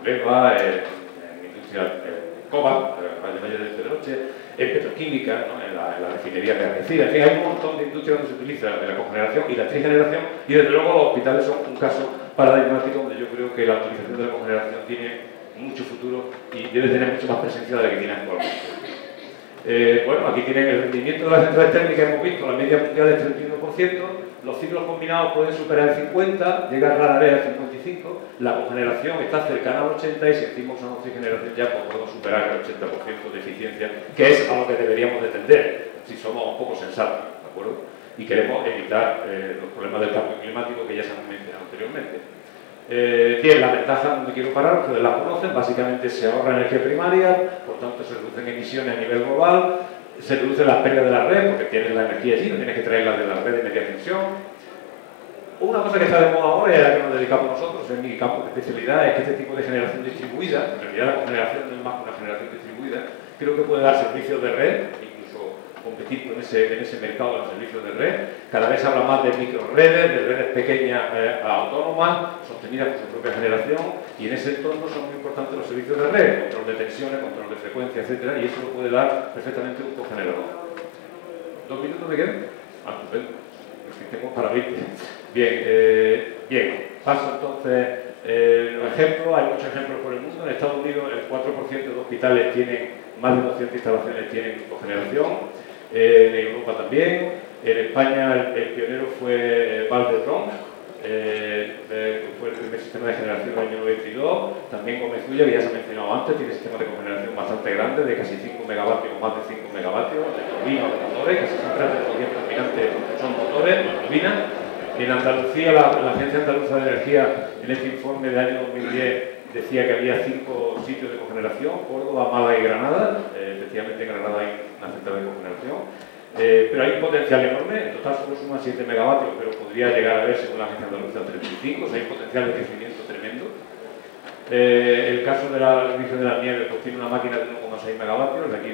Culeva, en industria Cobalt, Valle de Pedroche, en petroquímica, ¿no? en la refinería de Algeciras. En fin, hay un montón de industrias donde se utiliza la cogeneración y la trigeneración, y desde luego los hospitales son un caso paradigmático donde yo creo que la utilización de la cogeneración tiene mucho futuro y debe tener mucho más presencia de la que tiene actualmente. Bueno, aquí tienen el rendimiento de las centrales térmicas, hemos visto, la media mundial es 31%, los ciclos combinados pueden superar el 50%, llegar rara vez al 55%, la cogeneración está cercana al 80% y si encima usamos trigeneración ya pues podemos superar el 80% de eficiencia, que es a lo que deberíamos de tender, si somos un poco sensatos, ¿de acuerdo? Y queremos evitar los problemas del cambio climático que ya se han mencionado anteriormente. Tiene la ventaja donde quiero parar, ustedes la conocen, básicamente se ahorra energía primaria, por tanto se reducen emisiones a nivel global, se reduce la pérdida de la red porque tienes la energía allí, no tienes que traerla de la red de media tensión. Una cosa que está de moda ahora y a la que nos dedicamos nosotros en mi campo de especialidad es que este tipo de generación distribuida, en realidad la cogeneración no es más que una generación distribuida, creo que puede dar servicios de red, incluso competir en ese mercado de los servicios de red. Cada vez se habla más de microredes, de redes pequeñas autónomas, sostenidas por su propia generación, y en ese entorno son muy importantes los servicios de red, control de tensiones, control de frecuencia, etcétera, y eso lo puede dar perfectamente un cogenerador. ¿2 minutos me quedan? Estupendo. Tengo para 20. Bien, paso entonces los ejemplos. Hay muchos ejemplos por el mundo. En Estados Unidos el 4% de hospitales tienen, más de 200 instalaciones tienen cogeneración. En Europa también. En España el pionero fue Vall d'Hebron, fue el primer sistema de generación en el año 92. También Gomezulla, que ya se ha mencionado antes, tiene sistemas de cogeneración bastante grandes, de casi 5 megavatios o más de 5 megavatios, de turbinas o de motores, casi siempre la tecnología predominante son motores, no turbinas. En Andalucía, la Agencia Andaluza de Energía, en este informe del año 2010, decía que había 5 sitios de cogeneración: Córdoba, Málaga y Granada. Efectivamente en Granada hay una central de cogeneración. Pero hay un potencial enorme, en total solo suman 7 megavatios, pero podría llegar a ver, según la Agencia Andaluza, 35, o sea, hay un potencial de crecimiento tremendo. El caso de la Virgen de la Nieves, pues tiene una máquina de 1,6 megavatios, de aquí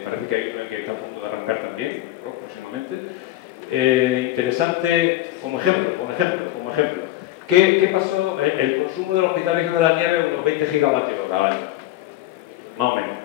parece que hay una que está a punto de arrancar también, próximamente. Interesante, como ejemplo. ¿Qué pasó? El consumo del Hospital Virgen de la Nieves unos 20 gigavatios al año, más o menos.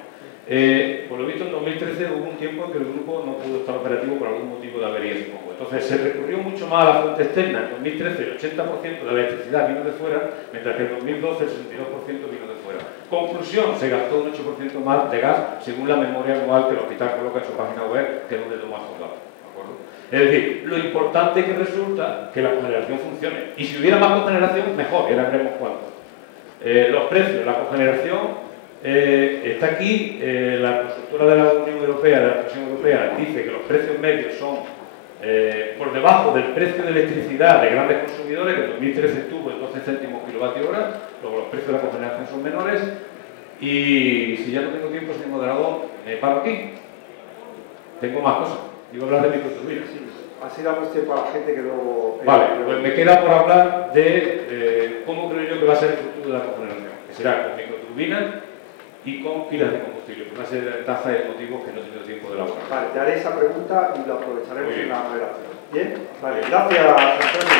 Por lo visto, en 2013 hubo un tiempo en que el grupo no pudo estar operativo por algún motivo de avería, supongo. Entonces, se recurrió mucho más a la fuente externa. En 2013, el 80% de la electricidad vino de fuera, mientras que en 2012 el 62% vino de fuera. Conclusión, se gastó un 8% más de gas, según la memoria anual que el hospital coloca en su página web, que es donde toma sus datos. Es decir, lo importante que resulta que la cogeneración funcione. Y si hubiera más cogeneración, mejor, y ahora veremos cuánto. Los precios, la cogeneración, está aquí, la consultora de la Unión Europea, de la Comisión Europea, dice que los precios medios son por debajo del precio de electricidad de grandes consumidores, que en 2013 tuvo en 12 céntimos kilovatio hora, luego los precios de la cogeneración son menores, y si ya no tengo tiempo, señor moderador, me paro aquí. Tengo más cosas. Iba a hablar de microturbinas. Así damos tiempo a la gente que luego... Vale, pues me queda por hablar de cómo creo yo que va a ser el futuro de la cogeneración, que será con microturbinas y con pilas de combustible, por una serie de ventajas y motivos que no he tenido tiempo de elaborar. Vale, te haré esa pregunta y lo aprovecharemos en la moderación. ¿Bien? Vale, gracias, Antonio.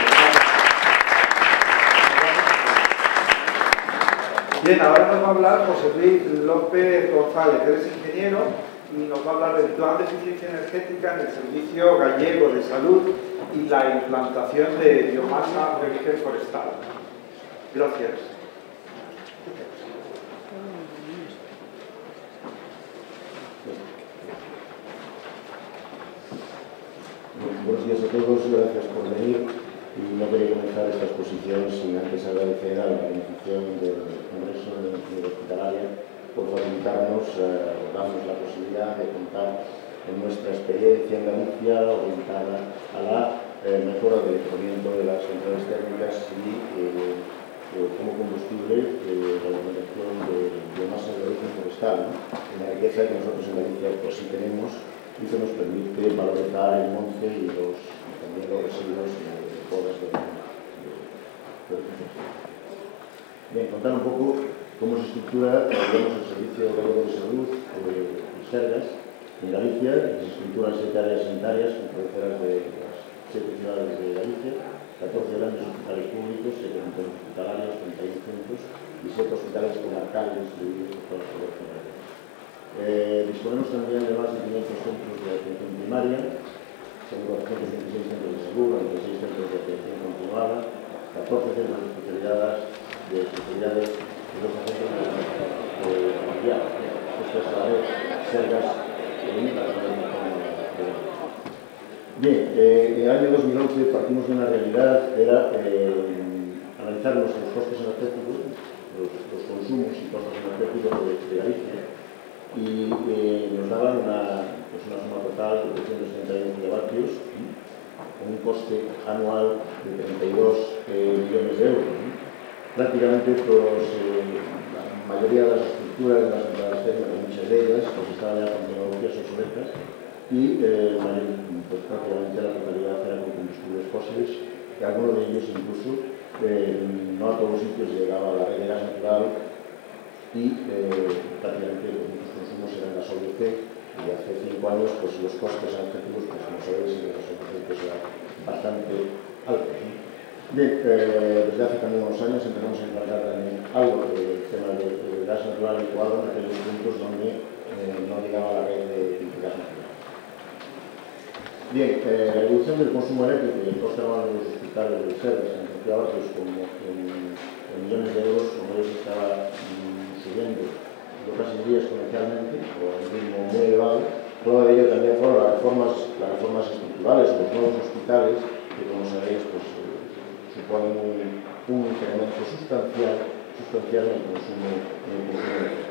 Bien, ahora nos va a hablar José Luis López González, que es ingeniero, y nos va a hablar del plan de eficiencia energética en el Servicio Gallego de Salud y la implantación de biomasa de origen forestal. Gracias. Buenos días a todos, gracias por venir. Y no quería comenzar esta exposición sin antes agradecer a la organización del Congreso de Medicina Hospitalaria por facilitarnos, darnos la posibilidad de contar con nuestra experiencia en Galicia orientada a la mejora del equipamiento de las centrales térmicas y como combustible la alimentación de biomasa de origen forestal, ¿no? Una riqueza que nosotros en Galicia pues sí tenemos y que nos permite valorizar el monte y también los residuos de podas de origen. Bien, contar un poco cómo se estructura, digamos, el Servicio Gallego de Salud, Sergas, en Galicia, que se estructuran 7 áreas sanitarias con cabeceras de las 7 ciudades de Galicia, 14 grandes hospitales públicos, 7 centros hospitalarios, 31 centros y 7 hospitales comarcales distribuidos por toda la población de Galicia. Disponemos también de más de 500 centros de atención primaria, son 426 centros de salud, 96 centros de atención continuada, 14 centros de especialidades y 12 centros de familiar. Esto es la red Sergas en la comunidad de Galicia. Bien, en el año 2011 partimos de una realidad, era analizar nuestros costes energéticos, los consumos y costes energéticos de Galicia, y nos daban una suma total de 331 kilovatios, con un coste anual de 32 millones de euros. prácticamente la mayoría de las estructuras de las centrales térmicas, muchas de ellas, pues estaban ya con tecnologías obsoletas y pues, prácticamente la totalidad era con combustibles fósiles, y algunos de ellos incluso no a todos los sitios llegaba la red de gas natural y prácticamente los muchos consumos eran gasóleo C, y hace 5 años pues, los costes energéticos, pues como sabéis, en los energéticos eran bastante altos, ¿no? Bien, desde hace también unos años empezamos a encargar también algo del tema de gas natural licuado en aquellos puntos donde no llegaba la red de gas natural. Bien, la evolución del consumo eléctrico y el coste anual de los hospitales de Sergas, tanto privados como en millones de euros, como ellos estaba subiendo, yo casi diría exponencialmente, o a un ritmo muy elevado. Prueba de ello también fueron las reformas estructurales, los nuevos hospitales, que como sabéis, pues, suponen un incremento sustancial en el consumo eléctrico.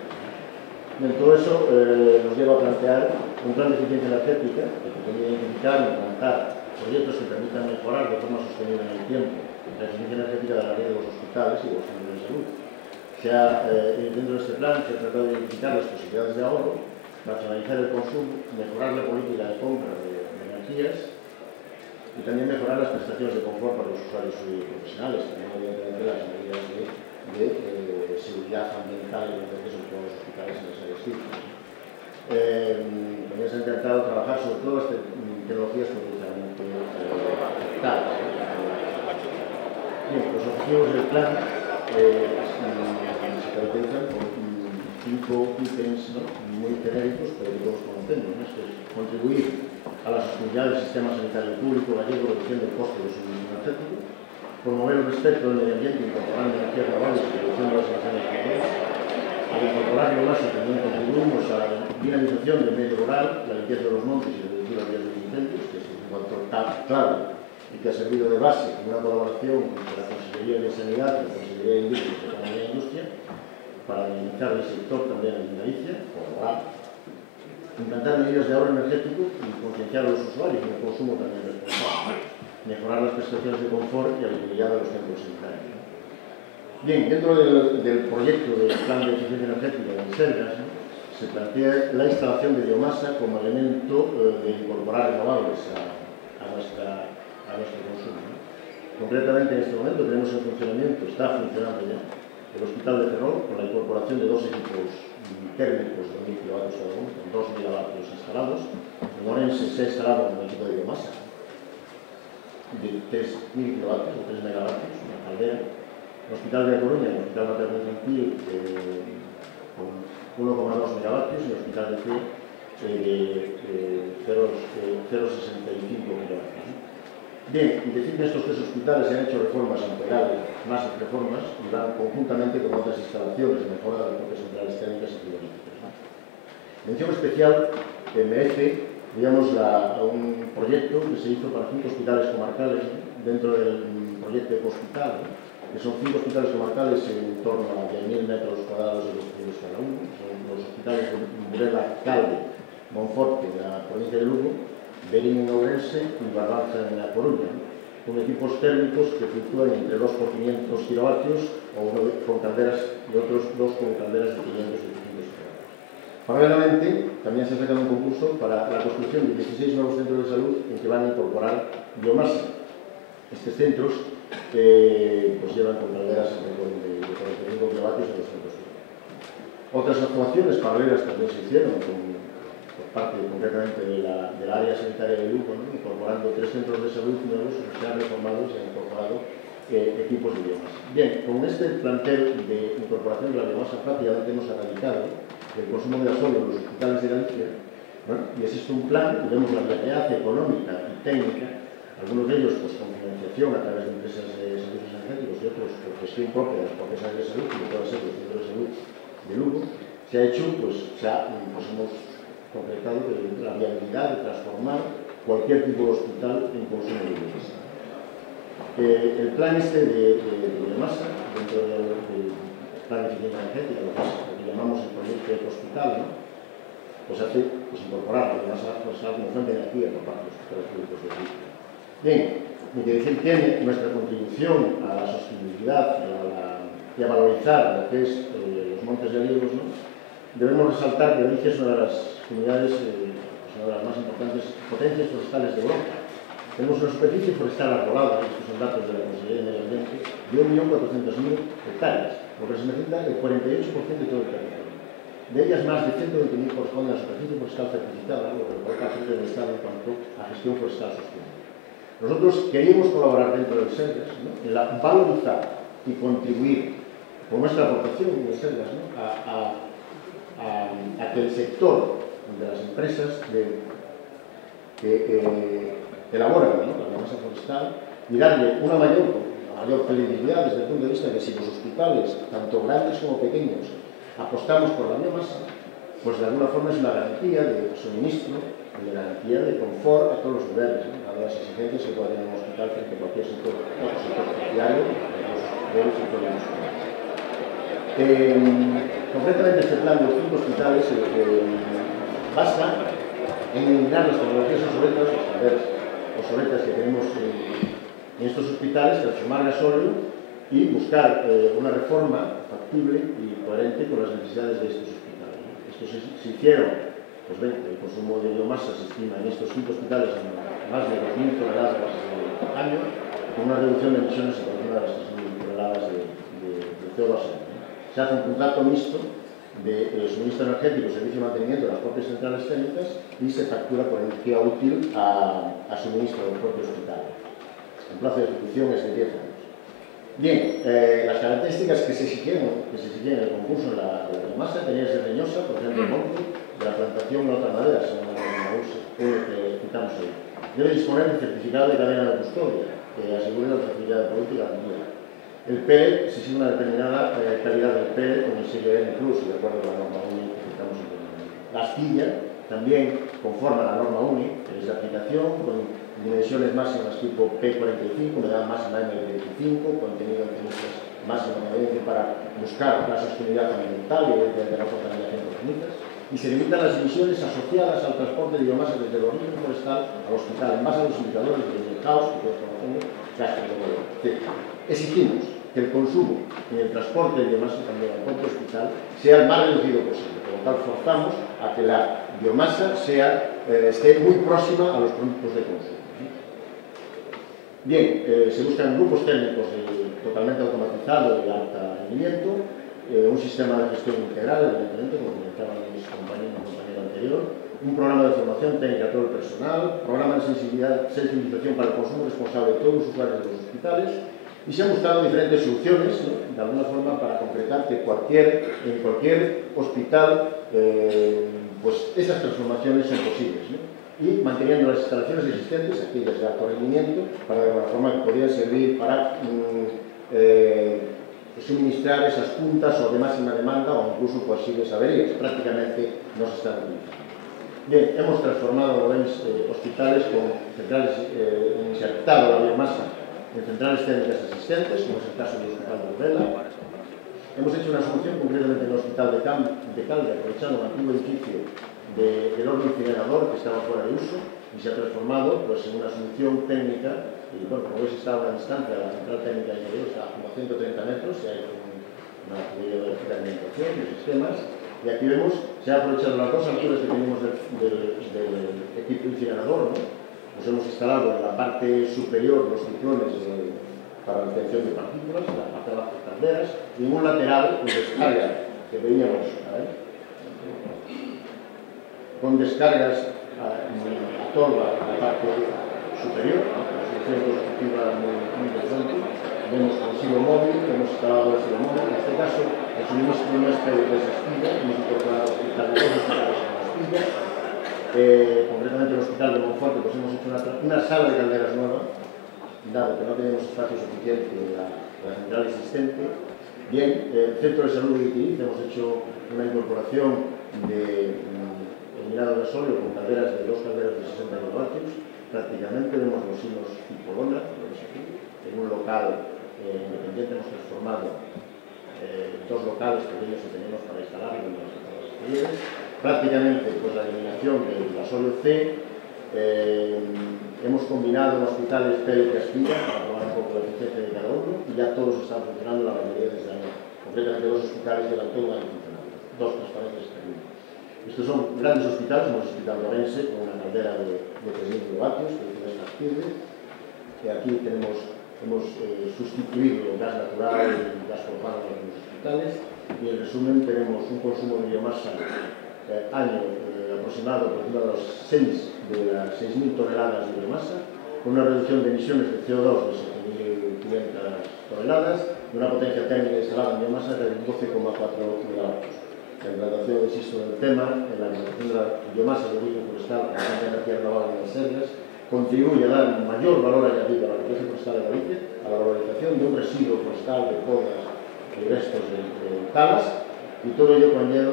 Bien, todo eso nos lleva a plantear un plan de eficiencia energética que pretende identificar y implantar proyectos que permitan mejorar de forma sostenible en el tiempo la eficiencia energética de la red de los hospitales y de los centros de salud. Dentro de este plan se ha tratado de identificar las posibilidades de ahorro, racionalizar el consumo, mejorar la política de compra de energías y también mejorar las prestaciones de confort para los usuarios y profesionales, también evidentemente las medidas de seguridad ambiental y de acceso en todos los hospitales en las áreas críticas. También se ha intentado trabajar sobre todo las tecnologías potencialmente afectadas. Bien, los objetivos del plan se caracterizan por 5 ítems, ¿no?, muy genéricos, pero que todos conocemos, ¿no? Esto es contribuir a la sostenibilidad del sistema sanitario público gallego, reduciendo el coste del suministro energético, promover el respeto del medio ambiente, incorporando energías renovables y reduciendo las emisiones de CO2. Al incorporar biomasa también contribuimos a la dinamización del medio rural, la limpieza de los montes y reducir los riesgos de incendios, que es un factor clave y que ha servido de base en una colaboración entre la Consejería de Sanidad y la Consejería de Industria y Economía e Industria para dinamizar el sector también en Galicia, colaborar, implantar medidas de ahorro energético y concienciar a los usuarios en el consumo también responsable, mejorar las prestaciones de confort y habitabilidad de los centros sanitarios. Bien, dentro del proyecto del plan de eficiencia energética de Sergas, ¿no?, se plantea la instalación de biomasa como elemento de incorporar renovables a nuestro consumo, ¿no? Concretamente, en este momento tenemos en funcionamiento, está funcionando ya, el Hospital de Ferrol, con la incorporación de 2 equipos térmicos de 1000 kW cada uno, con 2 megavatios instalados. En Orense se ha instalado un equipo de biomasa de 3000 kW o 3 megavatios, una caldera. El Hospital de Coruña, el Hospital Materno Infantil, con 1,2 megavatios, y el Hospital de Cía de 0,65 megavatios. Bien, decir que estos 3 hospitales se han hecho reformas integrales, más reformas, y van conjuntamente con otras instalaciones de mejora de las propias centrales térmicas y frigoríficas, ¿no? Mención especial merece, digamos, un proyecto que se hizo para 5 hospitales comarcales, ¿no?, dentro del proyecto Ecohospital, ¿no?, que son 5 hospitales comarcales en torno a 10.000 metros cuadrados de construidos cada uno. Son los hospitales de Burela, Calde, Monforte, de la provincia de Lugo, Berín en Ourense y Barbanza en La Coruña, ¿no?, con equipos térmicos que fluctúan entre 2 por 500 kilovatios o uno con calderas y otros 2 con calderas de 500 y 800 kilovatios. Paralelamente, también se ha sacado un concurso para la construcción de 16 nuevos centros de salud en que van a incorporar biomasa. Estos centros pues llevan con calderas de 45 kilovatios en los centros. Otras actuaciones paralelas también se hicieron por parte concretamente del área sanitaria de Lugo, ¿no?, incorporando 3 centros de salud nuevos que se han reformado y se han incorporado equipos de biomasa. Bien, con este plantel de incorporación de la biomasa prácticamente hemos erradicado el consumo de gasóleo en los hospitales de Galicia, ¿no?, y existe un plan, y vemos la viabilidad económica y técnica, algunos de ellos pues, con financiación a través de empresas de servicios energéticos y otros por gestión propia de las propias áreas de salud, como puede ser los centros de salud de Lugo. Se ha hecho, pues hemos concretado la viabilidad de transformar cualquier tipo de hospital en consumo de biomasa. El plan de biomasa, dentro del plan de eficiencia energética, lo que llamamos el proyecto Ecohospital, ¿no?, pues hace incorporar la biomasa como fuente de energía por parte de los hospitales públicos de Galicia. Bien, hay que decir que nuestra contribución a la sostenibilidad y a la y a valorizar lo que es los montes de olivos, ¿no? Debemos resaltar que Galicia es una de las comunidades, una de las más importantes potencias forestales de Europa. Tenemos una superficie forestal arbolada, estos son datos de la Consejería de Medio Ambiente, de 1.400.000 hectáreas, lo que representa el 48% de todo el territorio. De ellas, más de 120.000 corresponden a la superficie forestal certificada, lo que coloca al frente del Estado en cuanto a gestión forestal sostenible. Nosotros queríamos colaborar dentro del SERGAS, ¿no?, en la valorizar y contribuir con nuestra aportación en el SERGAS, ¿no?, a que el sector de las empresas que elaboran, ¿no?, la biomasa forestal y darle una mayor credibilidad desde el punto de vista de que si los hospitales, tanto grandes como pequeños, apostamos por la biomasa, pues de alguna forma es una garantía de suministro, de garantía de confort a todos los niveles, ¿no?, dado las exigencias que puede tener un hospital frente a cualquier sector, otro sector terciario, del sector industrial. Concretamente, este plan de los 5 hospitales basa en eliminar las tecnologías obsoletas, los calderas obsoletas que tenemos en estos hospitales, transformar gasóleo y buscar una reforma factible y coherente con las necesidades de estos hospitales, ¿no? Estos se hicieron, pues ven, el consumo de biomasa se estima en estos 5 hospitales en más de 2.000 toneladas al año, con una reducción de emisiones por encima de las 3.000 toneladas de CO2 al año. Se hace un contrato mixto de suministro energético, servicio y mantenimiento de las propias centrales térmicas y se factura por energía útil a suministro del propio hospital. El plazo de ejecución es de 10 años. Bien, las características que se exigieron en el concurso en la biomasa tenían que ser leñosa, por ejemplo, el monte, de la plantación de otras maderas, según la que citamos hoy. Debe disponer de certificado de cadena de custodia, que asegure la trazabilidad de producto y garantía. El pellet se sigue una determinada calidad del pellet con el sello N+, de acuerdo con la norma UNI que citamos anteriormente. La astilla, también conforme a la norma UNI, que es de aplicación, con dimensiones máximas tipo P45, unidad máxima M25, contenido en cenizas máxima evidencia para buscar la sostenibilidad ambiental y evidentemente la contaminación por cenizas, y se limitan las emisiones asociadas al transporte de biomasa desde el origen forestal al hospital, en base a los indicadores de Greenhouse, que todos conocemos, exigimos que el consumo y el transporte de biomasa también al propio hospital sea el más reducido posible. Por lo tanto, forzamos a que la biomasa esté muy próxima a los productos de consumo. Bien, se buscan grupos técnicos totalmente automatizados de alto rendimiento, un sistema de gestión integral, evidentemente, como comentaban mis compañeros en el compañero anterior, un programa de formación técnica a todo el personal, programa de sensibilización para el consumo responsable de todos los usuarios de los hospitales, y se han buscado diferentes soluciones, ¿no?, de alguna forma para concretar que en cualquier hospital pues esas transformaciones son posibles, ¿no?, y manteniendo las instalaciones existentes, aquellas de alto rendimiento, para de alguna forma que podrían servir para suministrar esas puntas o de máxima demanda o incluso posibles averías. Prácticamente no se están utilizando. Bien, hemos transformado, como veis, hospitales con centrales, se ha adaptado la biomasa en centrales térmicas existentes, como es el caso del Hospital de Urrela. Hemos hecho una solución concretamente en el Hospital de Calde, aprovechando un antiguo edificio del horno incinerador que estaba fuera de uso y se ha transformado pues, en una solución técnica. Y bueno, como veis, está a la distancia de la central técnica interior, está como a 130 metros, y hay una medida de alimentación de sistemas. Y aquí vemos, se han aprovechado las dos alturas que tenemos del equipo incinerador, ¿no? Nos hemos instalado en la parte superior los ciclones para la obtención de partículas, en la parte de abajo calderas, y en un lateral con descarga que veíamos, con descargas a torba en la parte superior, ¿no? Una solución constructiva muy interesante. Vemos el silo móvil, hemos instalado el silo móvil. En este caso, el suministro no es astilla, hemos incorporado dos hospitales con astilla. Concretamente el Hospital de Monforte, pues hemos hecho una sala de calderas nueva, dado que no tenemos espacio suficiente en la central existente. Bien, el Centro de Salud de Guitiriz hemos hecho una incorporación de eliminado gasóleo con calderas de 2 calderas de 60 kilovatios. Prácticamente vemos los hilos tipo lona, en un local independiente hemos transformado 2 locales pequeños que tenemos para instalar en los exteriores. Prácticamente pues, la eliminación del gasóleo C, hemos combinado hospitales pellet y astilla para probar un poco la eficiencia de cada uno y ya todos están funcionando la mayoría desde el año concretamente 2 hospitales de la autónoma de funcionamiento, 2 transparencias terribles. Estos son grandes hospitales, como el Hospital de Orense, con una caldera de 3.000 kilovatios, que es factible, que aquí hemos sustituido el gas natural y el gas propano en los hospitales, y en resumen tenemos un consumo de biomasa año aproximado por encima de los 6.000 toneladas de biomasa, con una reducción de emisiones de CO2 de 7.500 toneladas y una potencia térmica instalada en biomasa de 12,4 megavatios. La implantación, insisto, del tema, en la implantación de la biomasa de origen forestal con la energía renovable en las serras, contribuye a dar un mayor valor añadido a la riqueza forestal de Galicia, a la valorización de un residuo forestal de podas y restos de talas, y todo ello conlleva,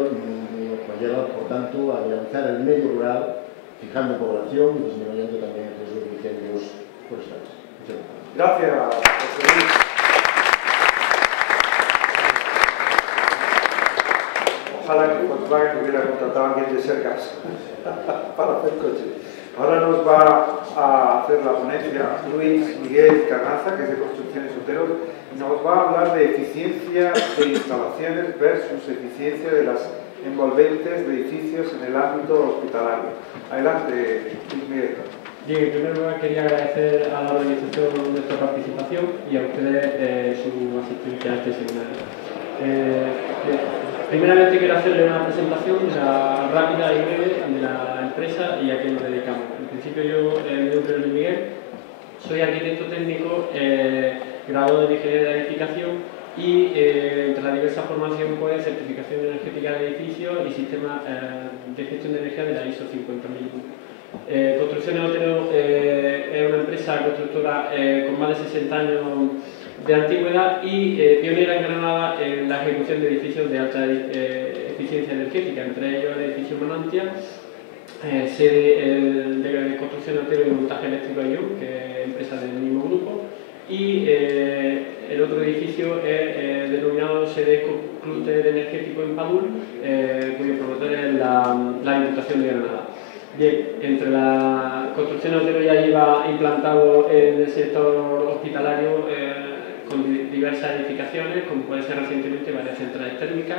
por tanto, a dinamizar el medio rural, fijando población y disminuyendo también el riesgo de incendios forestales. Muchas gracias. Gracias, ojalá que Volkswagen hubiera contratado a alguien de Sergas para hacer coches. Ahora nos va a hacer la ponencia Luis Miguel Carranza, que es de Construcciones Otero, y nos va a hablar de eficiencia de instalaciones versus eficiencia de las envolventes de edificios en el ámbito hospitalario. Adelante, Luis Miguel. Bien, en primer lugar quería agradecer a la organización nuestra participación y a ustedes su asistencia a este seminario. Primeramente quiero hacerle una presentación rápida y breve de la empresa y a qué nos dedicamos. En principio yo me nombre Luis Miguel, soy arquitecto técnico, graduado en Ingeniería de Edificación y entre la diversa formación pues certificación energética de edificios y sistema de gestión de energía de la ISO 50001. Construcciones Otero es una empresa constructora con más de 60 años de antigüedad y pionera en Granada en la ejecución de edificios de alta eficiencia energética, entre ellos el edificio Manantia, sede de Construcción Otero y Montaje Eléctrico ION, que es empresa del mismo grupo, y el otro edificio es denominado sede Clúster Energético en Padul, cuyo promotor es la Diputación de Granada. Bien, entre la Construcción Otero ya lleva implantado en el sector hospitalario con diversas edificaciones, como puede ser recientemente varias centrales térmicas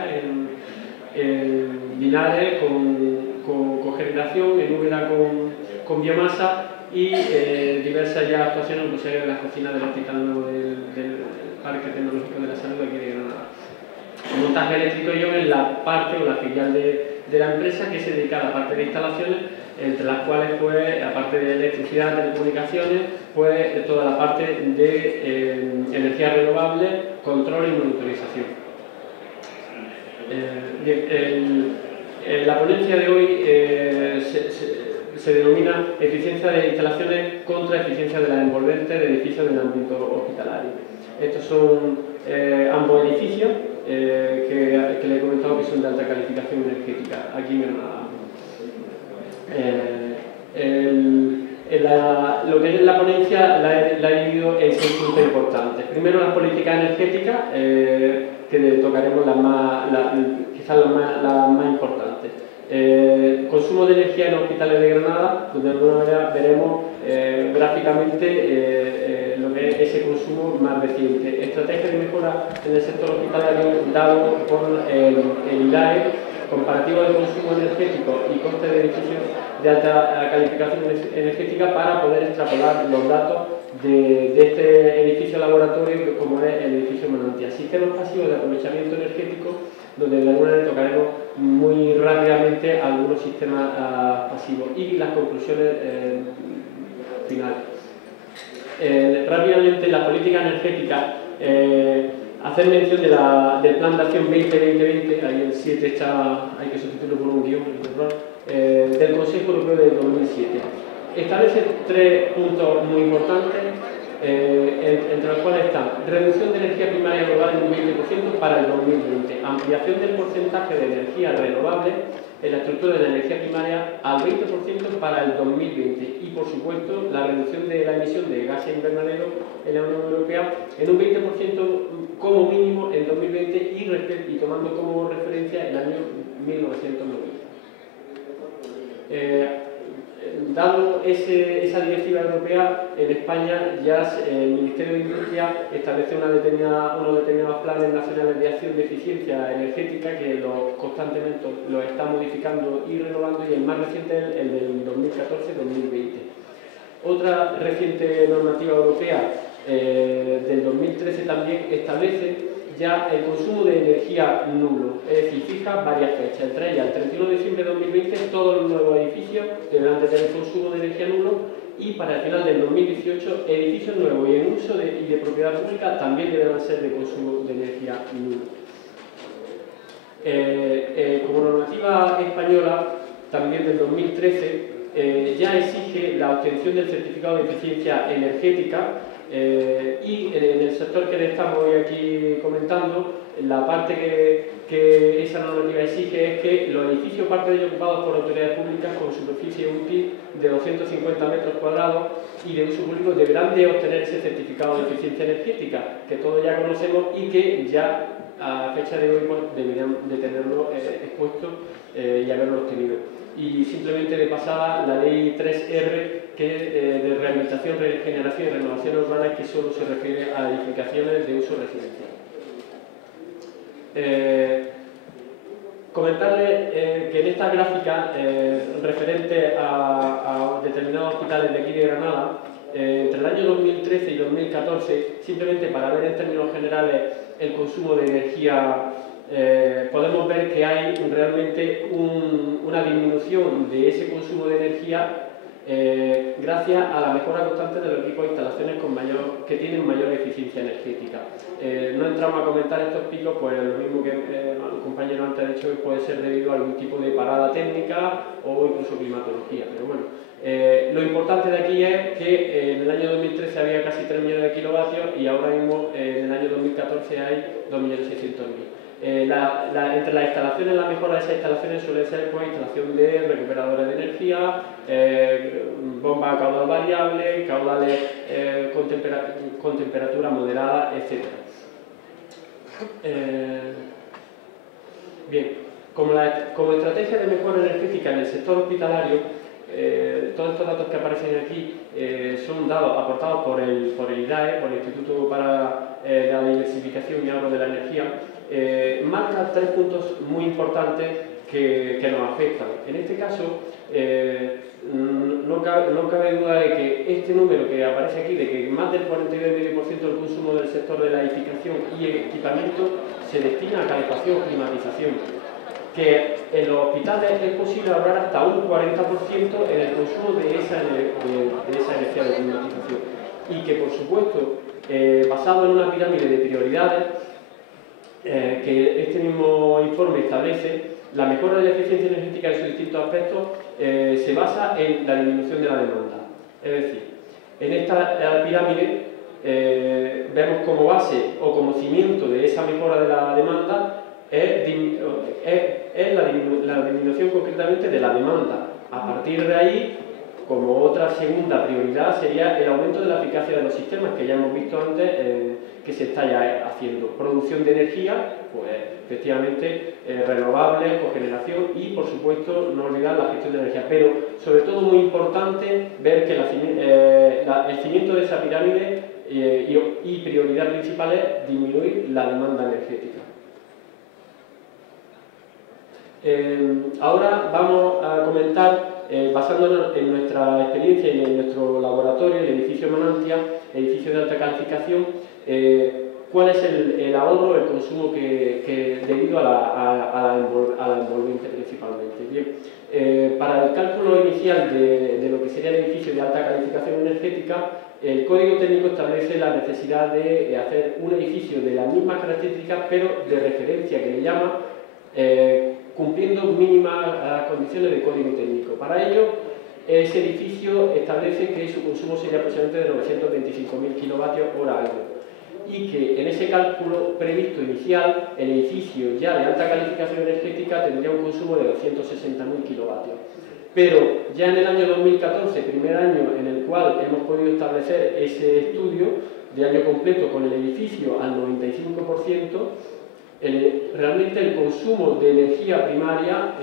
en Linares con cogeneración, en Úbeda con biomasa y diversas ya actuaciones como se en las cocinas del Hospital Nuevo del Parque Tecnológico de la Salud aquí de Granada. El montaje eléctrico ION es la parte o la filial de la empresa que se dedica a la parte de instalaciones, entre las cuales, pues, aparte de electricidad, telecomunicaciones, pues toda la parte de energía renovable, control y monitorización. La ponencia de hoy se denomina eficiencia de instalaciones contra eficiencia de las envolventes de edificios del ámbito hospitalario. Estos son ambos edificios que le he comentado que son de alta calificación energética aquí en Granada. Lo que es la ponencia la he dividido en 6 puntos importantes. Primero, las políticas energéticas, que tocaremos quizás las más importantes. Consumo de energía en hospitales de Granada, donde de alguna manera veremos gráficamente lo que es ese consumo más reciente. Estrategia de mejora en el sector hospitalario dado por el IDAE, comparativo de consumo energético y coste de edificios de alta calificación energética, para poder extrapolar los datos de este edificio laboratorio como es el edificio Manantia. Sistemas pasivos de aprovechamiento energético, donde de alguna manera tocaremos muy rápidamente algunos sistemas pasivos y las conclusiones finales. Rápidamente, la política energética, hacer mención del Plan de Acción 2020, ahí el 7 hay que sustituirlo por un guión, del Consejo Europeo del 2007. Establece 3 puntos muy importantes, entre los cuales están reducción de energía primaria global en un 20% para el 2020, ampliación del porcentaje de energía renovable en la estructura de la energía primaria al 20% para el 2020 y, por supuesto, la reducción de la emisión de gases invernaderos en la Unión Europea en un 20% como mínimo en 2020 y tomando como referencia el año 1990. Dado esa directiva europea en España ya el Ministerio de Industria establece unos determinados planes nacionales de acción de eficiencia energética que constantemente los está modificando y renovando, y el más reciente es el del 2014-2020. Otra reciente normativa europea del 2013 también establece ya el consumo de energía nulo, es decir, fija varias fechas. Entre ellas, el 31 de diciembre de 2020, todos los nuevos edificios deberán de tener consumo de energía nulo, y para el final del 2018, edificios nuevos y en uso y de propiedad pública también deberán ser de consumo de energía nulo. Como normativa española, también del 2013, ya exige la obtención del certificado de eficiencia energética, y en el sector que le estamos hoy aquí comentando, la parte que esa normativa exige es que los edificios, parte de ellos ocupados por autoridades públicas con superficie útil de 250 metros cuadrados y de uso público, deberán de obtener ese certificado de eficiencia energética, que todos ya conocemos y que ya a fecha de hoy pues, deberían de tenerlo expuesto y haberlo obtenido. Y simplemente de pasada, la ley 3R, que es de rehabilitación, regeneración y renovación urbana, que solo se refiere a edificaciones de uso residencial. Comentarles que en esta gráfica referente a determinados hospitales de aquí de Granada, entre el año 2013 y 2014, simplemente para ver en términos generales el consumo de energía, podemos ver que hay realmente una disminución de ese consumo de energía gracias a la mejora constante de los equipos de instalaciones que tienen mayor eficiencia energética. No entramos a comentar estos picos, pues lo mismo que el compañero antes ha dicho, que puede ser debido a algún tipo de parada técnica o incluso climatología, pero bueno. Lo importante de aquí es que en el año 2013 había casi 3 millones de kilovatios y ahora mismo en el año 2014 hay 2.600.000. Entre las instalaciones, la mejora de esas instalaciones suele ser pues, instalación de recuperadores de energía, bombas a caudal variable, caudales con temperatura moderada, etc. Bien, como estrategia de mejora energética en el sector hospitalario, todos estos datos que aparecen aquí son datos aportados por el IDAE, por el Instituto para la Diversificación y Ahorro de la Energía. Marca 3 puntos muy importantes que nos afectan. En este caso, no cabe duda de que este número que aparece aquí, de que más del 42,5% del consumo del sector de la edificación y equipamiento se destina a calefacción o climatización, que en los hospitales es posible ahorrar hasta un 40% en el consumo de esa energía de climatización, y que por supuesto, basado en una pirámide de prioridades, que este mismo informe establece, la mejora de la eficiencia energética en sus distintos aspectos se basa en la disminución de la demanda. Es decir, en esta pirámide vemos como base o como cimiento de esa mejora de la demanda es la disminución concretamente de la demanda. A partir de ahí, como otra segunda prioridad, sería el aumento de la eficacia de los sistemas, que ya hemos visto antes que se está ya haciendo. Producción de energía, pues efectivamente renovables, cogeneración y, por supuesto, no olvidar la gestión de energía. Pero, sobre todo, muy importante ver que el cimiento de esa pirámide y prioridad principal es disminuir la demanda energética. Ahora vamos a comentar, basándonos en nuestra experiencia y en nuestro laboratorio, el edificio Manantia, edificio de alta calificación, cuál es el ahorro, el consumo debido a la envolvente principalmente. Bien, para el cálculo inicial de lo que sería el edificio de alta calificación energética, el Código Técnico establece la necesidad de hacer un edificio de las mismas características, pero de referencia, que le llama, cumpliendo mínimas condiciones de código técnico. Para ello, ese edificio establece que su consumo sería aproximadamente de 925.000 kilovatios hora año, y que en ese cálculo previsto inicial, el edificio ya de alta calificación energética tendría un consumo de 260.000 kilovatios. Pero ya en el año 2014, primer año en el cual hemos podido establecer ese estudio de año completo con el edificio al 95%, realmente el consumo de energía primaria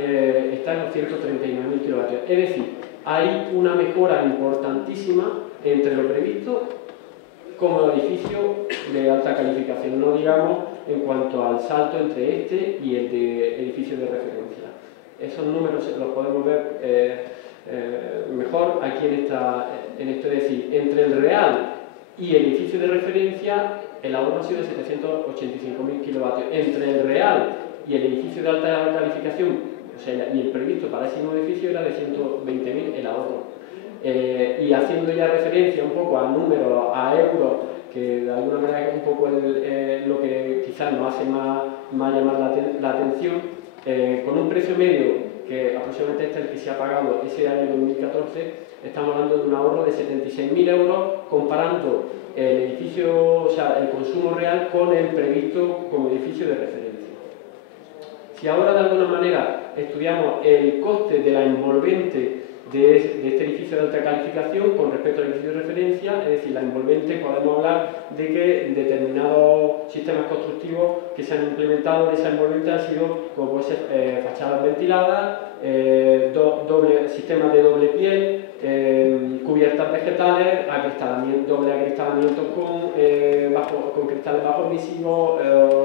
está en los 139.000 kilovatios. Es decir, hay una mejora importantísima entre lo previsto como edificio de alta calificación, no digamos en cuanto al salto entre este y el de edificio de referencia. Esos números los podemos ver mejor aquí en esto, es decir, entre el real y el edificio de referencia el ahorro ha sido de 785.000 kilovatios. Entre el real y el edificio de alta calificación, o sea, y el previsto para ese mismo edificio era de 120.000 el ahorro. Y haciendo ya referencia un poco a números, a euros, que de alguna manera es un poco lo que quizás nos hace más llamar la atención, con un precio medio que aproximadamente este es el que se ha pagado ese año 2014, estamos hablando de un ahorro de 76.000 euros comparando el edificio, o sea, el consumo real con el previsto como edificio de referencia. Si ahora de alguna manera estudiamos el coste de la envolvente de este edificio de alta calificación con respecto al edificio de referencia, es decir, la envolvente, podemos hablar de que determinados sistemas constructivos que se han implementado en esa envolvente han sido, como puede ser, fachadas ventiladas, sistemas de doble piel, cubiertas vegetales, doble acristalamiento con cristales bajo emisivos,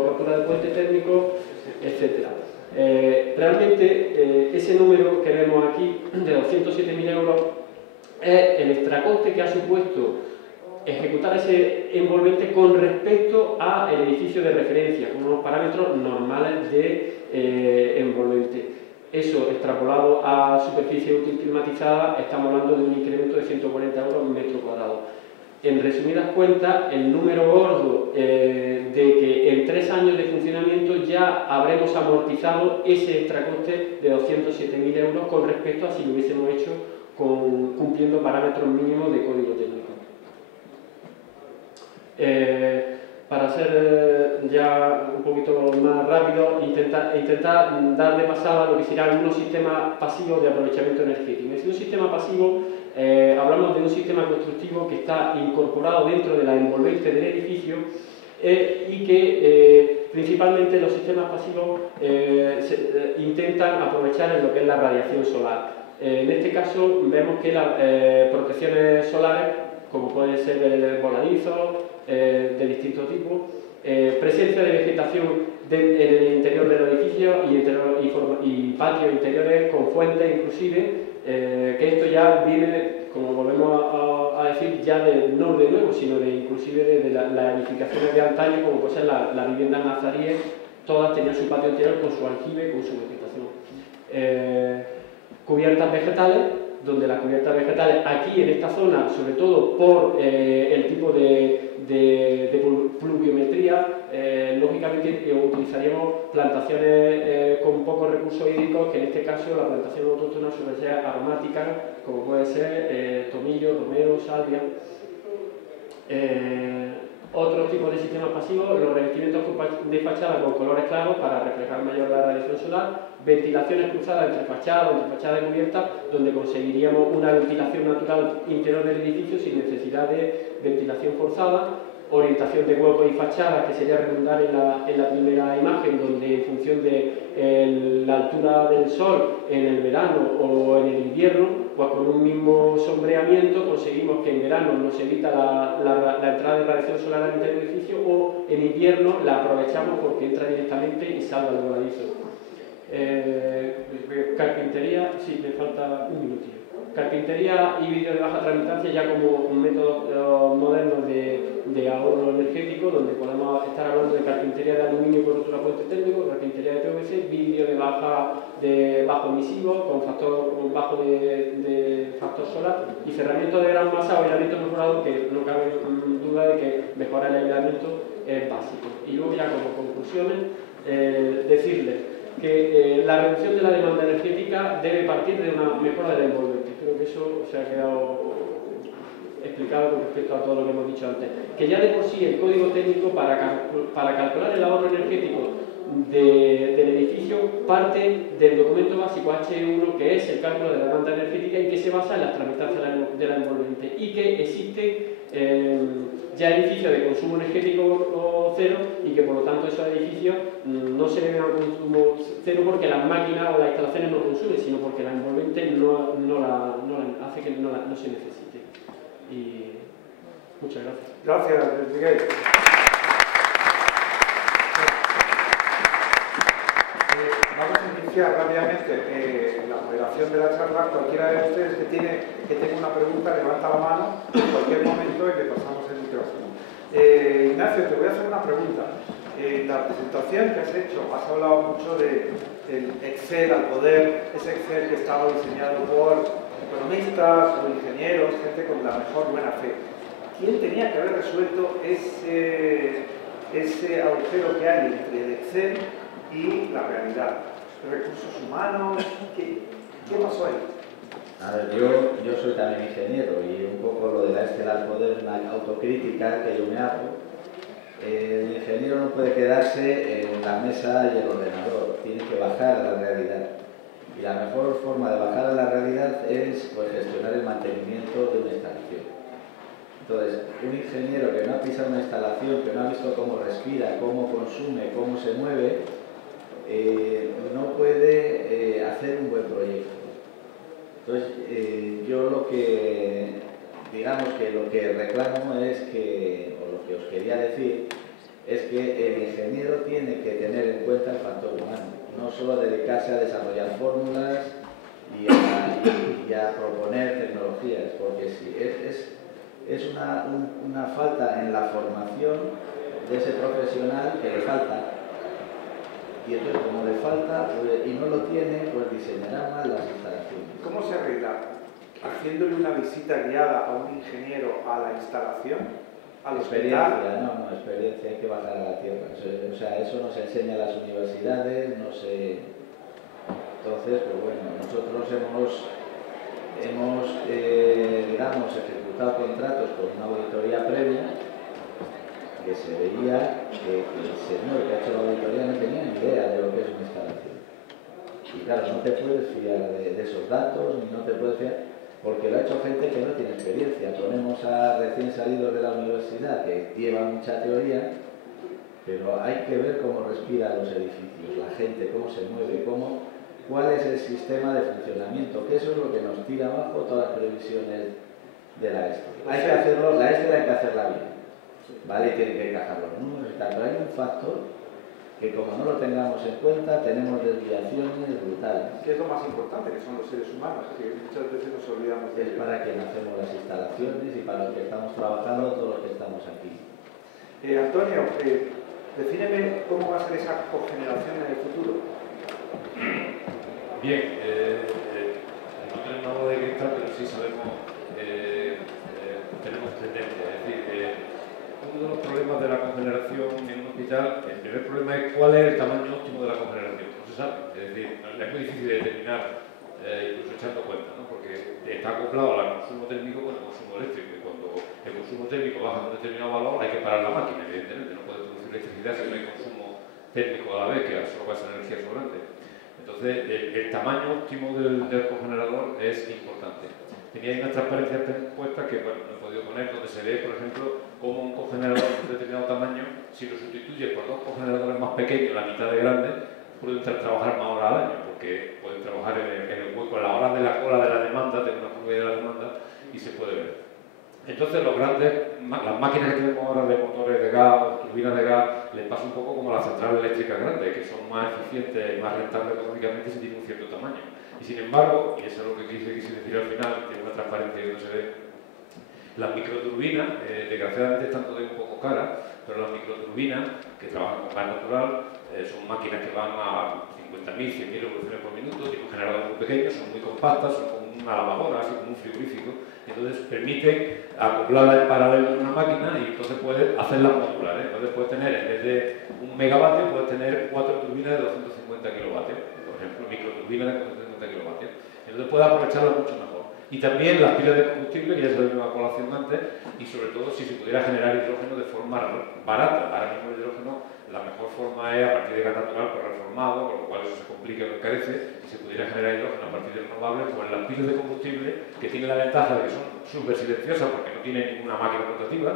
rotura de puente térmico, etc. Realmente ese número que vemos aquí de 207.000 euros es el extracoste que ha supuesto ejecutar ese envolvente con respecto al edificio de referencia, con unos parámetros normales de envolvente. Eso extrapolado a superficie útil climatizada, estamos hablando de un incremento de 140 euros metro cuadrado. En resumidas cuentas, el número gordo de que en 3 años de funcionamiento ya habremos amortizado ese extracoste de 207.000 euros con respecto a si lo hubiésemos hecho cumpliendo parámetros mínimos de código técnico. Para ser ya un poquito más rápido, intentar dar de pasada lo que serán algunos sistemas pasivos de aprovechamiento energético. Es decir, un sistema pasivo, hablamos de un sistema constructivo que está incorporado dentro de la envolvente del edificio y que principalmente los sistemas pasivos intentan aprovechar en lo que es la radiación solar. En este caso vemos que las protecciones solares, como pueden ser voladizos, de distintos tipos, presencia de vegetación en el interior del edificio y patios interiores con fuentes inclusive, que esto ya viene, como volvemos a decir, ya no de nuevo, sino inclusive de las edificaciones de antaño, como puede ser la vivienda nazaríes, todas tenían su patio interior con su aljibe, con su vegetación. Cubiertas vegetales, donde las cubiertas vegetales aquí en esta zona, sobre todo por el tipo de pluviometría, lógicamente utilizaríamos plantaciones con pocos recursos hídricos, que en este caso la plantación autóctona suele ser aromática, como puede ser tomillo, romero, salvia. Otro tipo de sistemas pasivos, los revestimientos de fachada con colores claros para reflejar mayor la radiación solar, ventilaciones cruzadas entre fachada y cubierta, donde conseguiríamos una ventilación natural interior del edificio sin necesidad de ventilación forzada, orientación de huecos y fachadas, que sería redundar en la primera imagen, donde en función de la altura del sol en el verano o en el invierno, pues con un mismo sombreamiento conseguimos que en verano nos evita la entrada de radiación solar al interior del edificio, o en invierno la aprovechamos porque entra directamente y salva el voladizo. Carpintería, sí, me falta un minutillo. Carpintería y vídeo de baja transmitancia ya como un método moderno de ahorro energético, donde podemos estar hablando de carpintería de aluminio con rotura puente térmico, carpintería de PVC, vídeo de bajo emisivo con factor bajo de factor solar, y cerramiento de gran masa o aislamiento mejorado, que no cabe duda de que mejorar el aislamiento es básico. Y luego ya como conclusiones, decirles que la reducción de la demanda energética debe partir de una mejora de la envolvente. Creo que eso se ha quedado explicado con respecto a todo lo que hemos dicho antes. Que ya de por sí el código técnico para calcular el ahorro energético del edificio parte del documento básico H1, que es el cálculo de la demanda energética y que se basa en las tramitancias de la envolvente, y que existe ya edificios de consumo energético cero y que por lo tanto esos edificios no se deben a consumo cero porque las máquinas o las instalaciones no consumen, sino porque la envolvente hace que no se necesite. Y muchas gracias. Gracias, Miguel. Vamos a iniciar rápidamente la moderación de la charla. Cualquiera de ustedes que tenga una pregunta, levanta la mano en cualquier momento y le pasamos el micrófono. Ignacio, te voy a hacer una pregunta. En la presentación que has hecho, has hablado mucho del Excel al poder, ese Excel que estaba diseñado por economistas o ingenieros, gente con la mejor buena fe. ¿Quién tenía que haber resuelto ese agujero que hay entre el Excel y la realidad? ¿Recursos humanos? ¿Qué pasó ahí? A ver, yo soy también ingeniero y un poco lo de la Excel al poder es una autocrítica que yo me hago. El ingeniero no puede quedarse en la mesa y el ordenador, tiene que bajar a la realidad. Y la mejor forma de bajar a la realidad es pues, gestionar el mantenimiento de una instalación. Entonces, un ingeniero que no ha pisado una instalación, que no ha visto cómo respira, cómo consume, cómo se mueve, no puede hacer un buen proyecto. Entonces, yo lo que reclamo es que, o lo que os quería decir, es que el ingeniero tiene que tener en cuenta el factor humano, no solo dedicarse a desarrollar fórmulas y a proponer tecnologías, porque si es una falta en la formación de ese profesional que le falta. Y entonces, como le falta y no lo tiene, pues diseñará mal las instalaciones. ¿Cómo se arregla? ¿Haciéndole una visita guiada a un ingeniero a la instalación? ¿Al hospital? Experiencia, no, experiencia, hay que bajar a la tierra. O sea, eso nos enseña a las universidades, no sé. Entonces, pues bueno, nosotros hemos digamos, ejecutado contratos con una auditoría previa que se veía que el señor que ha hecho la auditoría no tenía ni idea de lo que es una instalación. Y claro, no te puedes fiar de esos datos, ni no te puedes fiar, porque lo ha hecho gente que no tiene experiencia. Ponemos a recién salidos de la universidad que llevan mucha teoría, pero hay que ver cómo respiran los edificios, la gente, cómo se mueve, cuál es el sistema de funcionamiento, que eso es lo que nos tira abajo todas las previsiones de la ESTE. Hay que hacerlo, la ESTE hay que hacerla bien, ¿vale? Y tienen que encajar los números y tal, pero hay un factor que como no lo tengamos en cuenta, tenemos desviaciones brutales. ¿Qué es lo más importante? Que son los seres humanos, que muchas veces nos olvidamos de Es ellos. para quien hacemos las instalaciones y para los que estamos trabajando, todos los que estamos aquí. Antonio, defíneme cómo va a ser esa cogeneración en el futuro. Bien, no tenemos nada de cristal, pero sí sabemos, tenemos tendencia. Es decir, uno de los problemas de la cogeneración en un hospital, el primer problema es cuál es el tamaño óptimo de la cogeneración. No se sabe, es decir, es muy difícil de determinar, incluso echando cuenta, ¿no? Porque está acoplado al consumo térmico con el consumo eléctrico. Y cuando el consumo térmico baja a un determinado valor, hay que parar la máquina, evidentemente. No puede producir electricidad si no hay consumo térmico a la vez, que absorba esa energía sobrante. Entonces, el tamaño óptimo del cogenerador es importante. Tenía ahí unas transparencias puestas que, bueno, no he podido poner, donde se ve, por ejemplo, cómo un cogenerador de un determinado tamaño, si lo sustituye por dos cogeneradores más pequeños, la mitad de grandes, pueden trabajar más horas al año, porque pueden trabajar en el hueco, en la hora de la cola de la demanda, tener una curva de la demanda, y se puede ver. Entonces, las máquinas que tenemos ahora de motores de gas, turbinas de gas, les pasa un poco como a las centrales eléctricas grandes, que son más eficientes y más rentables económicamente si tienen un cierto tamaño. Y sin embargo, y eso es lo que quise decir al final, tiene una transparencia donde se ve, las microturbinas, desgraciadamente están todavía un poco caras, pero las microturbinas, que trabajan con gas natural, son máquinas que van a 50.000, 100.000 revoluciones por minuto, tienen un generador muy pequeño, son muy compactas, son como una lavadora, así como un frigorífico, entonces permiten acoplarla en paralelo en una máquina y entonces puedes hacerla modular. Entonces puedes tener, en vez de 1 megavatio, puedes tener 4 turbinas de 250 kilovatios, por ejemplo, microturbinas de 250 kilovatios. Entonces puedes aprovecharla mucho mejor. Y también las pilas de combustible, que ya se lo a colación antes, y sobre todo si se pudiera generar hidrógeno de forma barata. Ahora mismo el hidrógeno, la mejor forma es a partir de gas natural, pero reformado, con lo cual eso se complica y encarece. Si se pudiera generar hidrógeno a partir de renovables, pues las pilas de combustible, que tienen la ventaja de que son súper silenciosas porque no tienen ninguna máquina rotativa,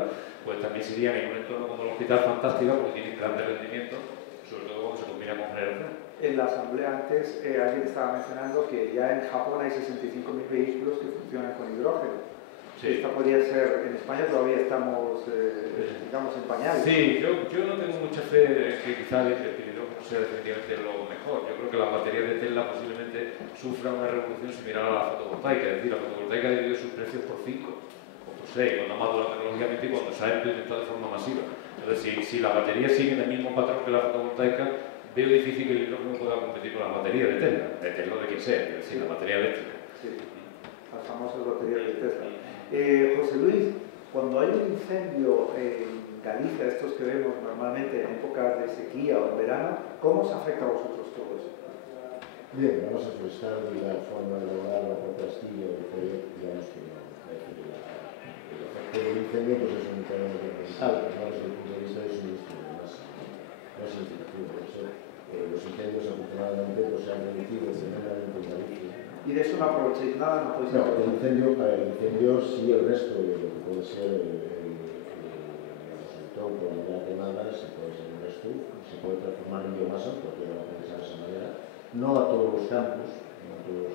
pues también serían en un entorno como el hospital fantástica porque tienen grandes rendimientos, sobre todo cuando se combina con generación. En la asamblea antes alguien estaba mencionando que ya en Japón hay 65.000 vehículos que funcionan con hidrógeno. Sí. Esta podría ser, en España todavía estamos, digamos, en pañales. Sí, yo no tengo mucha fe en que quizá el hidrógeno sea definitivamente lo mejor. Yo creo que las baterías de Tesla posiblemente sufran una revolución similar a la fotovoltaica. Es decir, la fotovoltaica ha dividido sus precios por 5 o por 6, cuando ha madurado tecnológicamente y cuando se ha implementado de forma masiva. Entonces, si las baterías siguen el mismo patrón que la fotovoltaica, veo difícil que el hidrógeno pueda competir con las baterías de Tesla o de quien sea, es decir, la batería eléctrica. Sí, las famosas baterías de Tesla. José Luis, cuando hay un incendio en Galicia, estos que vemos normalmente en épocas de sequía o en verano, ¿cómo os afecta a vosotros todo eso? Bien, vamos a forestar y la forma de lograr la propia astilla o el proyecto, digamos que no. El efecto del incendio pues es un tema ambiental, pero no desde el punto de vista de suministro de masa. No es significativo, por eso los incendios afortunadamente pues, se han reducido tremendamente en Galicia. ¿Y de eso no aprovecháis nada? ¿No podéis No, el incendio sí, el resto de lo que puede ser el tronco, la madera quemada, se puede ser el resto, se puede transformar en biomasa, porque lo aprovechar de esa manera. No a todos los campos, pero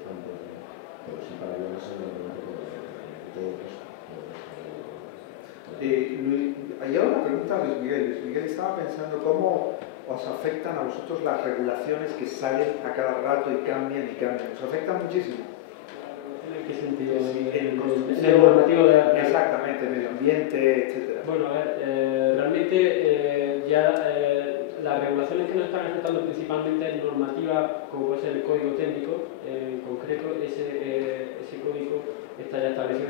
sí para biomasa normalmente de todo el resto. Hay una pregunta a Luis Miguel. Luis Miguel estaba pensando cómo os afectan a vosotros las regulaciones que salen a cada rato y cambian y cambian. ¿Os afectan muchísimo? ¿En qué sentido? En el normativo de... Exactamente, medio ambiente, etc. Bueno, a ver, realmente las regulaciones que nos están afectando principalmente es normativa, como puede ser el código técnico, en concreto ese código está ya establecido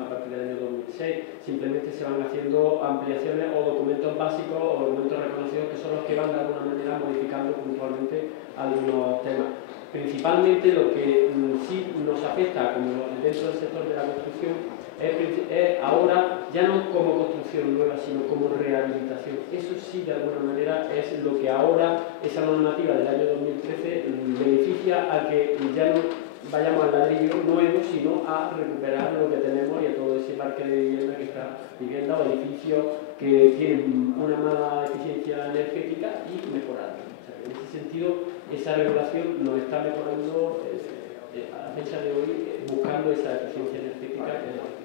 a partir del año 2006. Simplemente se van haciendo ampliaciones o documentos básicos o documentos reconocidos que son los que van de alguna manera modificando puntualmente algunos temas. Principalmente lo que sí nos afecta como dentro del sector de la construcción es ahora ya no como construcción nueva, sino como rehabilitación. Eso sí, de alguna manera, es lo que ahora esa normativa del año 2013 beneficia a que ya no vayamos al ladrillo nuevo, sino a recuperar lo que tenemos y a todo ese parque de vivienda que está vivienda o edificios que tienen una mala eficiencia energética y mejorarlo. O sea, en ese sentido, esa regulación nos está mejorando a la fecha de hoy, buscando esa eficiencia energética.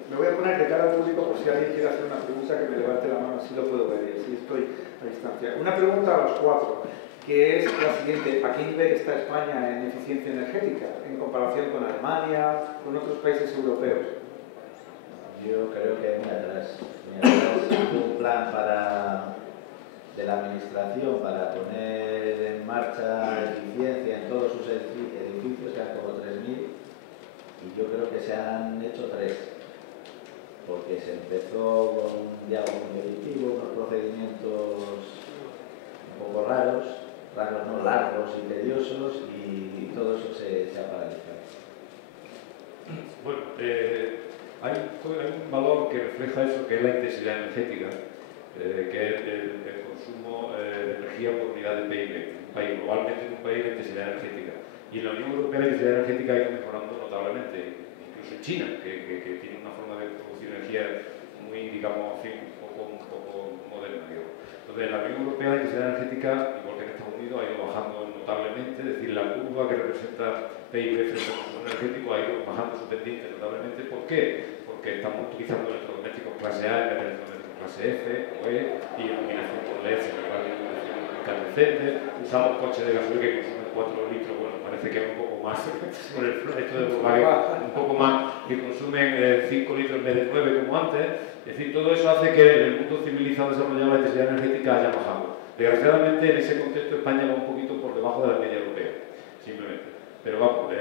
Me voy a poner de cara al público por si alguien quiere hacer una pregunta, que me levante la mano, así lo puedo ver y así estoy a distancia. Una pregunta a los cuatro, que es la siguiente: ¿a qué nivel está España en eficiencia energética en comparación con Alemania, con otros países europeos? Yo creo que muy atrás. Un plan de la administración para poner en marcha eficiencia en todos sus edificios, que eran como 3.000, y yo creo que se han hecho 3. Porque se empezó con un diálogo competitivo, unos procedimientos un poco raros no, largos y tediosos, y todo eso se ha paralizado. Bueno, hay un valor que refleja eso, que es la intensidad energética, que es el consumo de energía por unidad de PIB. Globalmente en un país la intensidad energética. Y en la Unión Europea la intensidad energética ha ido mejorando notablemente, incluso en China, que tiene una forma de producir energía muy, digamos, un poco moderna. Entonces, en la Unión Europea la intensidad energética, igual que en Estados Unidos, ha ido bajando notablemente, es decir, la curva que representa PIB frente al consumo energético ha ido bajando su pendiente notablemente. ¿Por qué? Porque estamos utilizando electrodomésticos clase A en vez de electrodomésticos clase F o E, y iluminación por LED, sin embargo, iluminación incandescente. Usamos coches de gasoil que consumen 4 litros, bueno, parece que es un poco más por el hecho de Volkswagen, un poco más, que consumen 5 litros en vez de 9 como antes. Es decir, todo eso hace que el mundo civilizado desarrollado la intensidad energética haya bajado. Desgraciadamente, en ese contexto, España va un poquito por debajo de la media europea, simplemente. Pero vamos,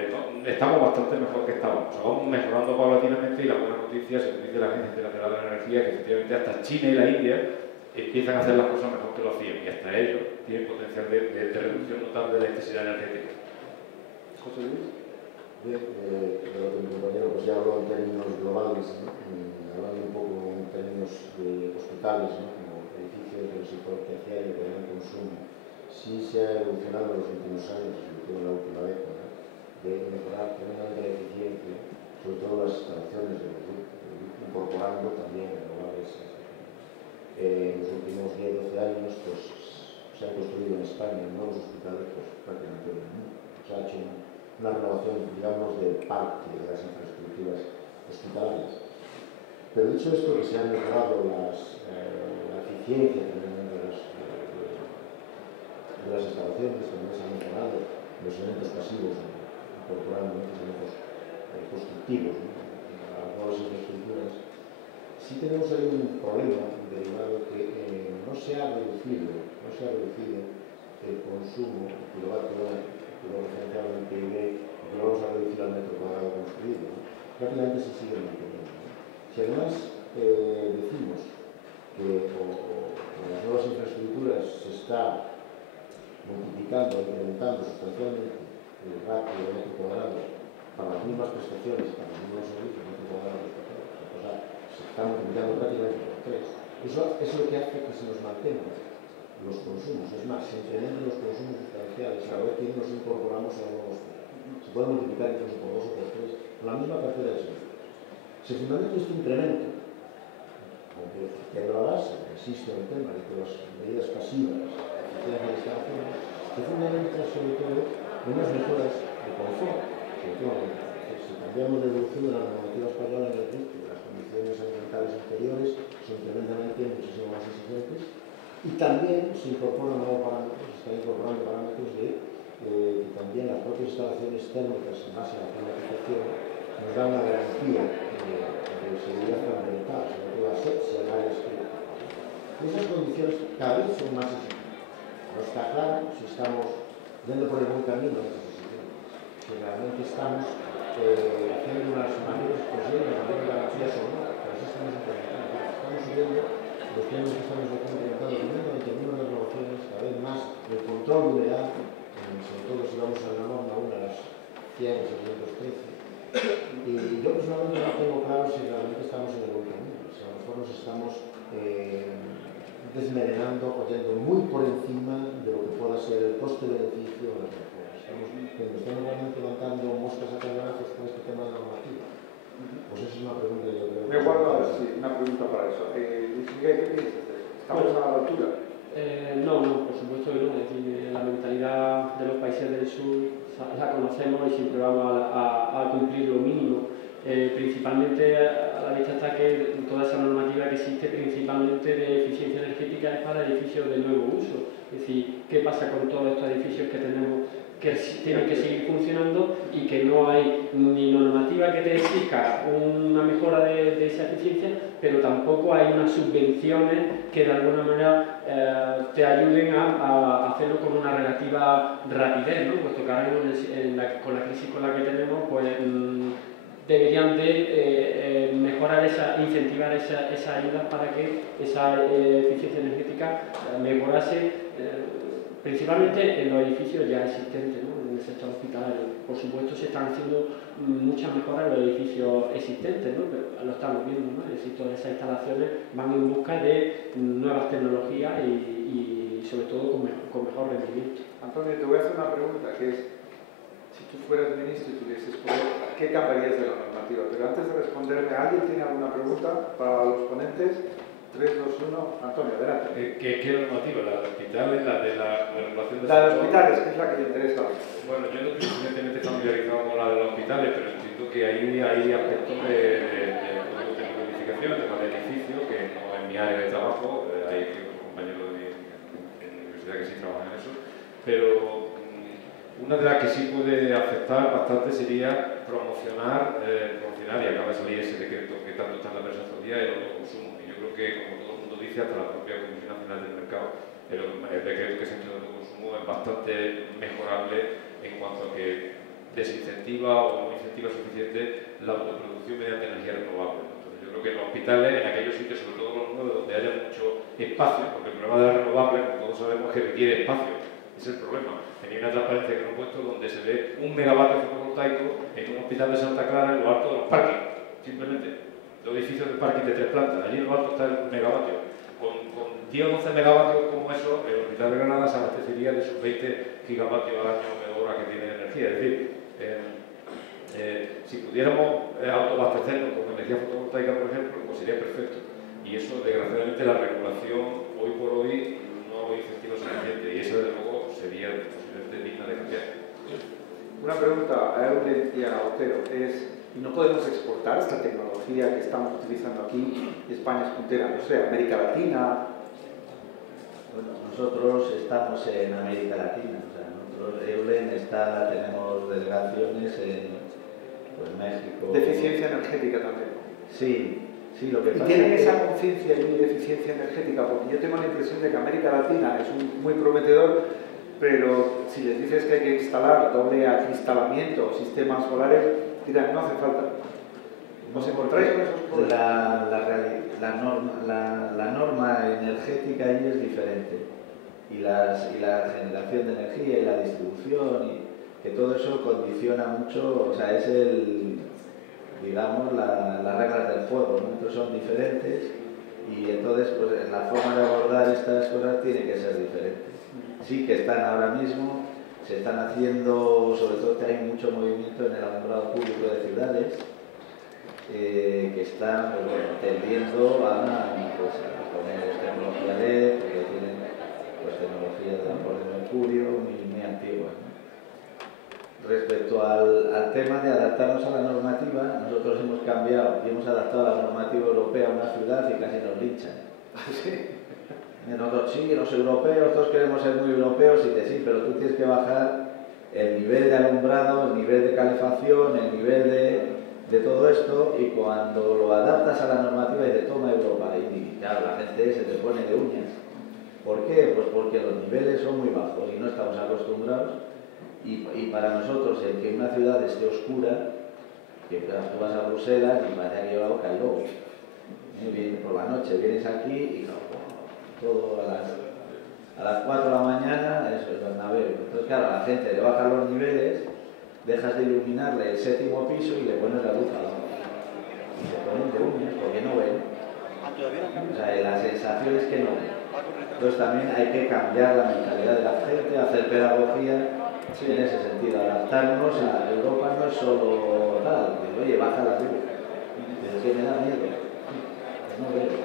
estamos bastante mejor que estábamos. O sea, vamos mejorando paulatinamente, y la buena noticia, según dice la Agencia Internacional de la Energía, que efectivamente hasta China y la India empiezan a hacer las cosas mejor que lo hacían, y hasta ellos tienen potencial de reducción notable de la intensidad energética. José Luis. Bien, creo que mi compañero pues, ya habló en términos globales, ¿no? Hablando un poco en términos de hospitales, ¿no? Como edificios del sector terciario de gran consumo. Sí se ha evolucionado en los últimos años, sobre todo en la última década, de mejorar tremendamente la eficiencia, sobre todo las instalaciones de los grupos, incorporando también renovables. En los últimos 10-12 años pues, se han construido en España nuevos hospitales pues, prácticamente en el mundo. Se ha hecho una renovación, digamos, del parque de las infraestructuras hospitalarias. Pero dicho esto, que se han mejorado la eficiencia también de las instalaciones, también se han mejorado los elementos pasivos, incorporando estos elementos constructivos, ¿no? A todas las infraestructuras. Sí tenemos ahí un problema derivado que no se ha reducido el consumo kilovatio hora, que lo referenciado en el PIB, que lo vamos a reducir al metro cuadrado construido, ¿no? Rápidamente se sigue manteniendo, ¿no? Si además decimos que con las nuevas infraestructuras se está multiplicando, incrementando sustancialmente el ratio de metro cuadrado para las mismas prestaciones, para los mismos servicios, metro cuadrado de se está multiplicando prácticamente por 3. Eso es lo que hace que se nos mantengan los consumos. Es más, se incrementan los consumos sustanciales a la vez que nos incorporamos a los nuevos. Se puede multiplicar incluso por 2 o por 3 con la misma cartera de servicios. Se fundamenta este incremento, aunque en la base existe el tema de que las medidas pasivas de la instalación, se fundamenta sobre todo en unas mejoras de confort, sobre todo si cambiamos de evolución de la normativa española en el que las condiciones ambientales anteriores son tremendamente muchísimo más exigentes y también se incorporan nuevos parámetros, se están incorporando parámetros de que también las propias instalaciones térmicas en base a la climatización nos dan una garantía de seguridad ambiental, sobre todo asepsia en áreas críticas. Esas condiciones cada vez son más exigentes. No está claro si estamos yendo por el buen camino en esas exigencias, si realmente estamos haciendo unas mayores posibles, mayores garantías o no, pero sí estamos implementando. Estamos subiendo los temas que estamos implementando tremendamente el número de renovaciones, cada vez más el control de humedad, sobre todo si vamos a la norma 1 a las 100, 613. Y yo personalmente no tengo claro si realmente estamos en el buen camino, si a lo mejor nos estamos desmelenando o yendo muy por encima de lo que pueda ser el coste-beneficio de las reformas. Estamos realmente levantando moscas a cañonazos con este tema de normativa. Pues esa es una pregunta que yo creo que... Me guardo una pregunta para eso. Luis Miguel, ¿qué piensas de eso? ¿Estamos a la altura? No, por supuesto que no. Es decir, la mentalidad de los países del sur la conocemos y siempre vamos a cumplir lo mínimo. Principalmente a la vista está que toda esa normativa que existe principalmente de eficiencia energética es para edificios de nuevo uso. Es decir, ¿qué pasa con todos estos edificios que tenemos que tienen que seguir funcionando y que no hay ni normativa que te exija una mejora de esa eficiencia, pero tampoco hay unas subvenciones que de alguna manera te ayuden a hacerlo con una relativa rapidez, ¿no? Puesto que ahora con la crisis con la que tenemos, pues deberían de incentivar esas ayudas para que esa eficiencia energética mejorase principalmente en los edificios ya existentes, ¿no? En el sector hospitalario. Por supuesto se están haciendo muchas mejoras en los edificios existentes, ¿no? Pero lo estamos viendo, ¿no? Es decir, todas esas instalaciones van en busca de nuevas tecnologías y sobre todo con mejor rendimiento. Antonio, te voy a hacer una pregunta que es, si tú fueras ministro y tuvieses poder, ¿qué cambiarías de la normativa? Pero antes de responderme, ¿alguien tiene alguna pregunta para los ponentes? 3, 2, 1, Antonio, adelante. ¿Qué normativa? ¿La de hospitales? ¿La de la regulación del sector? La de hospitales, que es la que le interesa. Bueno, yo no estoy suficientemente familiarizado con la de los hospitales, pero entiendo que ahí hay aspectos de planificación, temas de edificio, que no es mi área de trabajo, hay otros compañeros de la universidad que sí trabajan en eso, pero una de las que sí puede afectar bastante sería promocionar, y acaba de salir ese decreto que tanto está en la prensa estos días, el autoconsumo. Y yo creo que, como todo el mundo dice, hasta la propia Comisión Nacional del Mercado, el decreto que se ha hecho de autoconsumo es bastante mejorable en cuanto a que desincentiva o no incentiva suficiente la autoproducción mediante energía renovable. Entonces, yo creo que en los hospitales, en aquellos sitios, sobre todo los nuevos, donde haya mucho espacio, porque el problema de la renovable, como todos sabemos, es que requiere espacio. es el problema. Tenía una transparencia que no he puesto donde se ve 1 megavatio fotovoltaico en un hospital de Santa Clara en lo alto de los parkings, simplemente. Los edificios de parking de 3 plantas, allí en lo alto está el megavatio. Con 10 o 12 megavatios como eso, el hospital de Granada se abastecería de sus 20 gigavatios al año de hora que tiene de energía. Es decir, si pudiéramos autoabastecernos con energía fotovoltaica, por ejemplo, pues sería perfecto. Y eso, desgraciadamente, la regulación hoy por hoy no incentiva suficiente y eso, desde luego, sería posiblemente digna de cambiar. Una pregunta a Eulen y a Otero es, ¿y no podemos exportar esta tecnología que estamos utilizando aquí? España es puntera, no sé, América Latina. Bueno, nosotros estamos en América Latina, o sea, nosotros, Eulen tenemos delegaciones en pues, México. De eficiencia energética también. Sí, sí, lo que ¿Y pasa tienen es que... esa conciencia de eficiencia energética? Porque yo tengo la impresión de que América Latina es muy prometedor, pero si les dices que hay que instalar doble acristalamiento o sistemas solares, dirán, no hace falta. ¿Os encontráis con esos problemas? La norma energética ahí es diferente y la generación de energía y la distribución, y que todo eso condiciona mucho, o sea, es digamos, las reglas del juego, ¿no? Entonces son diferentes y entonces pues, la forma de abordar estas cosas tiene que ser diferente. Sí que están ahora mismo, se están haciendo, sobre todo que hay mucho movimiento en el alumbrado público de ciudades, que están pues, bueno, tendiendo a poner tecnología LED, porque tienen pues, tecnología de vapor de mercurio muy antiguas, ¿no? Respecto al tema de adaptarnos a la normativa, nosotros hemos cambiado y hemos adaptado la normativa europea a una ciudad y casi nos linchan. Nosotros sí, los europeos, todos queremos ser muy europeos y de sí, pero tú tienes que bajar el nivel de alumbrado, el nivel de calefacción, el nivel de todo esto, y cuando lo adaptas a la normativa dices, toma Europa, y claro, la gente se te pone de uñas. ¿Por qué? Pues porque los niveles son muy bajos y no estamos acostumbrados, y para nosotros el que una ciudad esté oscura, que tú vas a Bruselas y parece que lleva boca el lobo. Vienes por la noche, vienes aquí y todo a las 4 de la mañana, eso es Bernabéu. Entonces claro, a la gente le bajan los niveles, dejas de iluminarle el 7º piso y le pones la luz abajo. Y se ponen de uñas porque no ven. O sea, la sensación es que no ven. Entonces también hay que cambiar la mentalidad de la gente, hacer pedagogía en ese sentido, adaptarnos a Europa. No es solo tal, que, oye, baja la luz, pero que me da miedo. No veo.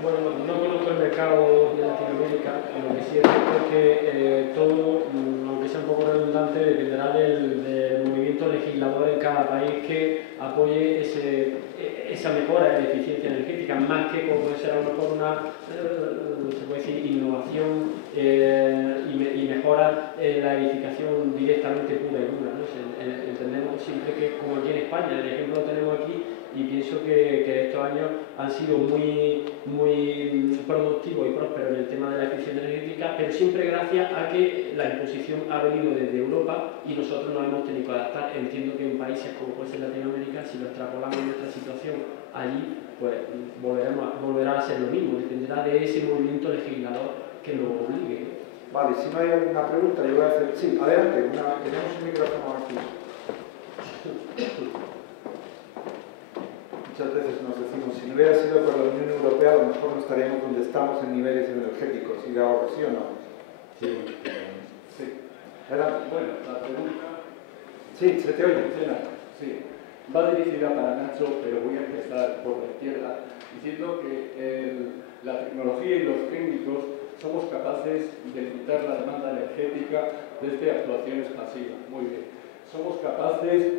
Bueno, no conozco el mercado de Latinoamérica, lo que sí es cierto es que todo, aunque sea un poco redundante, dependerá del movimiento legislador en cada país que apoye esa mejora en la eficiencia energética, más que como puede ser a lo mejor una se puede decir, innovación y mejora en la edificación directamente pura y dura, ¿no? Entendemos siempre que, como aquí en España, el ejemplo lo tenemos aquí, y pienso que estos años han sido muy productivos y prósperos en el tema de la eficiencia energética, pero siempre gracias a que la imposición ha venido desde Europa y nosotros nos hemos tenido que adaptar. Entiendo que en países como puede ser Latinoamérica, si lo extrapolamos nuestra situación allí, pues volverá a ser lo mismo, dependerá de ese movimiento legislador que lo obligue. Vale, si no hay alguna pregunta, yo voy a hacer... Sí, adelante, tenemos un micrófono aquí. Muchas veces nos decimos, si no hubiera sido por la Unión Europea, a lo mejor no estaríamos donde estamos en niveles energéticos y de ahorro, ¿sí o no? Sí. Sí. Adelante. Bueno, la pregunta... Sí, se te oye. Sí. Va dirigida para Nacho, pero voy a empezar por la izquierda, diciendo que la tecnología y los técnicos somos capaces de limitar la demanda energética desde actuaciones pasivas. Muy bien. Somos capaces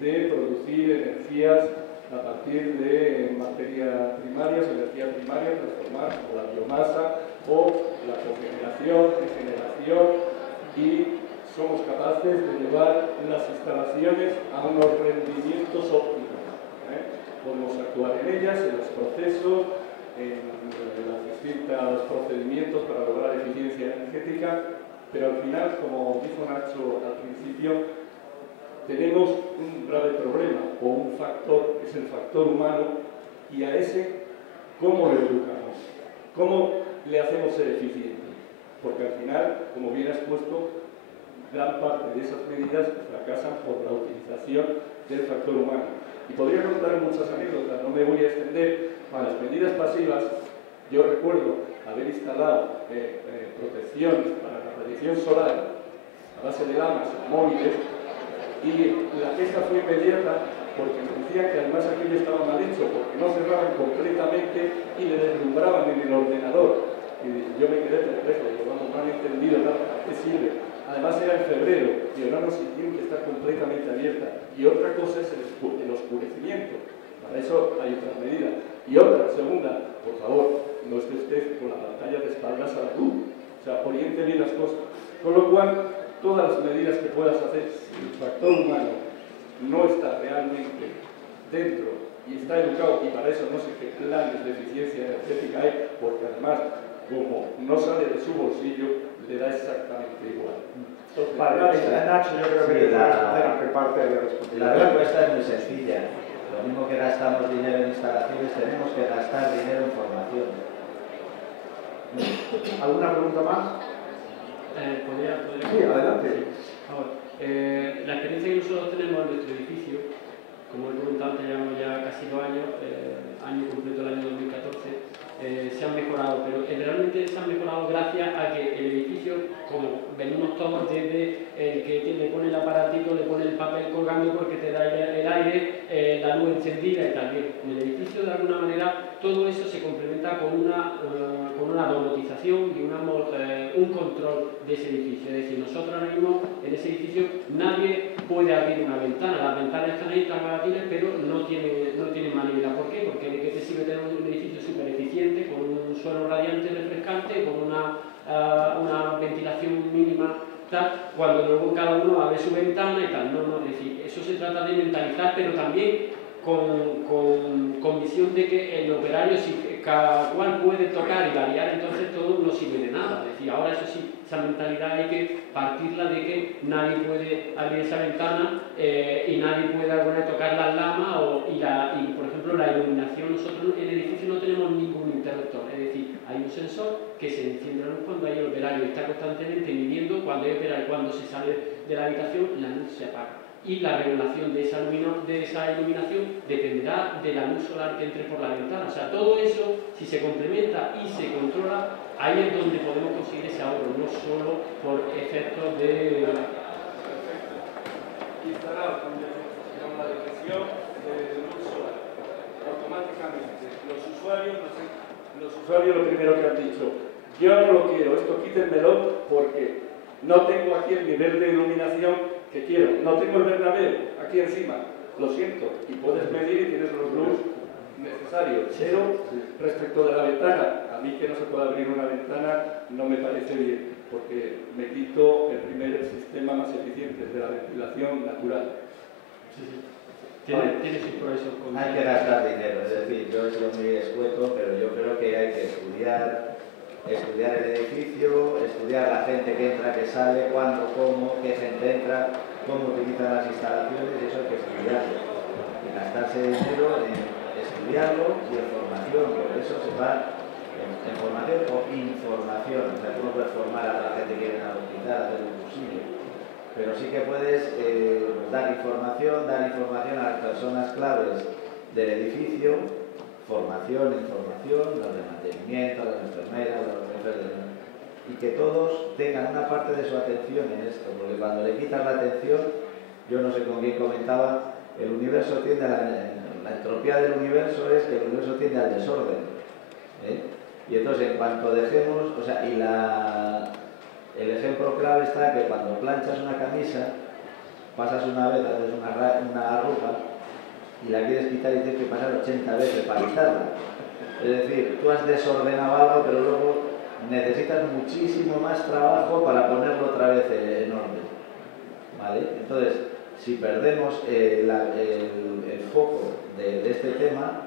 de producir energías a partir de materias primarias, energía primaria, transformar como la biomasa o la cogeneración, regeneración, y somos capaces de llevar las instalaciones a unos rendimientos óptimos. Podemos actuar en ellas, en los procesos, en los distintos procedimientos para lograr eficiencia energética, pero al final, como dijo Nacho al principio, tenemos un grave problema o un factor, que es el factor humano, y a ese, ¿cómo lo educamos? ¿Cómo le hacemos ser eficiente? porque al final, como bien has puesto, gran parte de esas medidas fracasan por la utilización del factor humano. Y podría contar muchas anécdotas, no me voy a extender. A las medidas pasivas, yo recuerdo haber instalado protecciones para la radiación solar a base de lamas móviles, y la queja fue inmediata porque me decían que además aquello estaba mal hecho, porque no cerraban completamente y le deslumbraban en el ordenador. Y yo me quedé perplejo, digo, vamos, no han entendido nada, ¿a qué sirve? Además era en febrero, y ahora no se tiene que estar completamente abierta. Y otra cosa es el oscurecimiento, para eso hay otras medidas. Y otra, segunda, por favor, no esté usted con la pantalla de espaldas a la luz, o sea, oriente bien las cosas. Con lo cual, todas las medidas que puedas hacer, si el factor humano no está realmente dentro y está educado, y para eso no sé qué planes de eficiencia energética hay, porque además, como no sale de su bolsillo, le da exactamente igual. Entonces, Vale, Nacho, yo creo que Sí, te voy a responder a qué parte de la responsabilidad. La respuesta es muy sencilla. Lo mismo que gastamos dinero en instalaciones, tenemos que gastar dinero en formación. ¿Alguna pregunta más? ¿Podría? Sí, adelante. Ahora, la experiencia que nosotros tenemos en nuestro edificio, como he comentado antes, llevamos ya casi 2 años, año completo el año 2014, se han mejorado, pero realmente se han mejorado gracias a que el edificio, como venimos todos desde el que le pone el aparatito, le pone el papel colgando porque te da el aire, la luz encendida y tal. En el edificio, de alguna manera, todo eso se complementa con una domotización y un control de ese edificio. Es decir, nosotros ahora mismo en ese edificio nadie puede abrir una ventana. Las ventanas están ahí tranquilitas, pero no tienen manera. ¿Por qué? Porque ¿de qué te sirve tener un edificio súper eficiente, con un suelo radiante refrescante, con una ventilación mínima, tal, cuando luego cada uno abre su ventana y tal? No, es decir, eso se trata de mentalizar, pero también con visión de que el operario, si cada cual puede tocar y variar, entonces todo no sirve de nada. Es decir, ahora eso sí, esa mentalidad hay que partirla de que nadie puede abrir esa ventana y nadie puede tocar las lamas y, por ejemplo, la iluminación. Nosotros en el edificio no tenemos ningún interruptor, es decir, hay un sensor que se enciende la luz cuando hay el operario, está constantemente midiendo cuando hay operario, cuando se sale de la habitación, la luz se apaga. Y la regulación de esa iluminación dependerá de la luz solar que entre por la ventana. O sea, todo eso, si se complementa y se controla, ahí es donde podemos conseguir ese ahorro, no solo por efectos de... Instalar con la detección de luz solar automáticamente. Los usuarios lo primero que han dicho, yo no lo quiero, esto quítenmelo porque no tengo aquí el nivel de iluminación que quiero, no tengo el Bernabéu aquí encima, lo siento, y puedes medir y tienes los luz necesarios. Pero respecto de la ventana, a mí que no se pueda abrir una ventana no me parece bien, porque me quito el sistema más eficiente de la ventilación natural. Tiene sus progresos. Hay que gastar dinero, es decir, yo he sido muy escueto, pero yo creo que hay que estudiar el edificio, estudiar la gente que entra, que sale, cuándo, cómo, qué gente entra, cómo utilizan las instalaciones, y eso hay que estudiarlo. Y gastarse dinero en estudiarlo y en formación, porque eso se va en formación o información. O sea, tú no puedes formar a la gente que viene al hospital, hacer un cursillo, pero sí que puedes dar información a las personas claves del edificio, formación, información, los de mantenimiento, las enfermeras, los jefes y que todos tengan una parte de su atención en esto, porque cuando le quitas la atención, yo no sé con quién comentaba, el universo tiende a la entropía del universo es que el universo tiende al desorden, y entonces en cuanto dejemos, o sea, el ejemplo clave está que cuando planchas una camisa, pasas una vez, haces una arruga y la quieres quitar y tienes que pasar 80 veces para quitarla. Es decir, tú has desordenado algo, pero luego necesitas muchísimo más trabajo para ponerlo otra vez en orden. ¿Vale? Entonces, si perdemos el foco de este tema,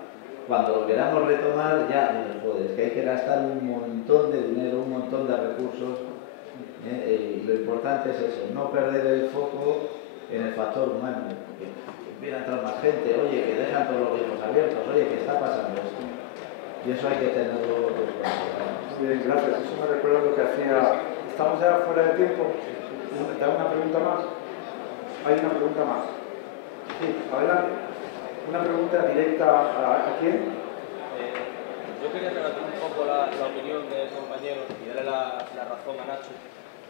cuando lo queramos retomar, ya, joder, es que hay que gastar un montón de dinero, un montón de recursos, y lo importante es eso, no perder el foco en el factor humano. Que viene a entrar más gente, oye, que dejan todos los grifos abiertos, oye, ¿qué está pasando esto? Y eso hay que tenerlo en cuenta. Bien, gracias. Eso me recuerda lo que hacía... Estamos ya fuera de tiempo. ¿Da una pregunta más? Hay una pregunta más. Sí, adelante. Una pregunta directa a quién. Yo quería rebatir un poco la opinión del compañero y darle la razón a Nacho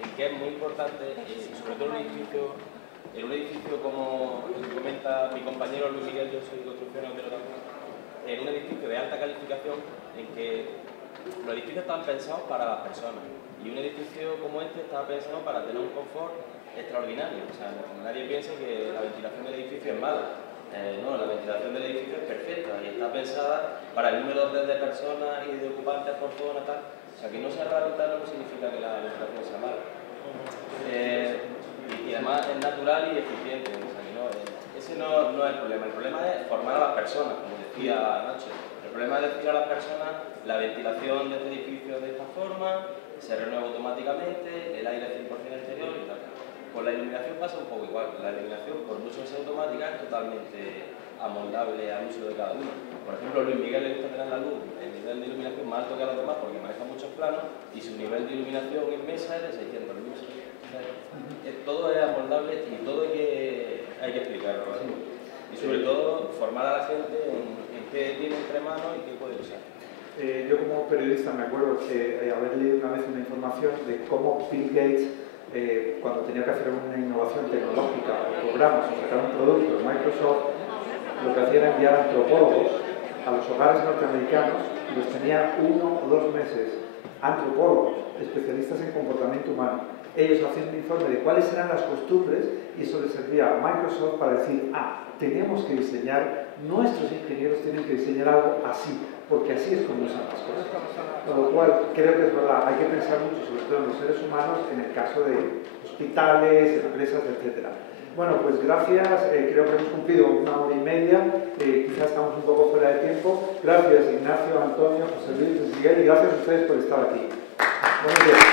en que es muy importante, sobre todo en un edificio como comenta mi compañero Luis Miguel, yo soy construcción de también, en un edificio de alta calificación en que los edificios están pensados para las personas y un edificio como este está pensado para tener un confort extraordinario. O sea, nadie piense que la ventilación del edificio es mala. No, la ventilación del edificio es perfecta y está pensada para el número de personas y de ocupantes por zona, tal. O sea, que no sea rehabilitable no significa que la ventilación sea mala. Y además es natural y eficiente. O sea, que ese no es el problema es formar a las personas, como decía Nacho. El problema es decir a las personas la ventilación de este edificio de esta forma, se renueva automáticamente, el aire 100% exterior y tal. Con la iluminación pasa un poco igual. La iluminación, por mucho que sea automática, es totalmente amoldable al uso de cada uno. Por ejemplo, a Luis Miguel le gusta tener la luz, el nivel de iluminación más alto que a los demás porque maneja muchos planos y su nivel de iluminación en mesa es de 600 lux. Todo es amoldable y todo hay que explicarlo, ¿vale? Y sobre todo formar a la gente en qué tiene entre manos y qué puede usar. Yo como periodista me acuerdo que haber leído una vez una información de cómo Bill Gates, cuando tenía que hacer una innovación tecnológica o programas o sacar un producto en Microsoft, lo que hacía era enviar antropólogos a los hogares norteamericanos y los tenía 1 o 2 meses, antropólogos, especialistas en comportamiento humano. Ellos hacían un informe de cuáles eran las costumbres y eso les servía a Microsoft para decir, tenemos que diseñar, nuestros ingenieros tienen que diseñar algo así, porque así es como usan las cosas. Con lo cual, creo que es verdad, hay que pensar mucho, sobre todo en los seres humanos, en el caso de hospitales, empresas, etc. Bueno, pues gracias, creo que hemos cumplido 1 hora y media, quizás estamos un poco fuera de tiempo. Gracias Ignacio, Antonio, José Luis, Miguel, y gracias a ustedes por estar aquí. Buenos días.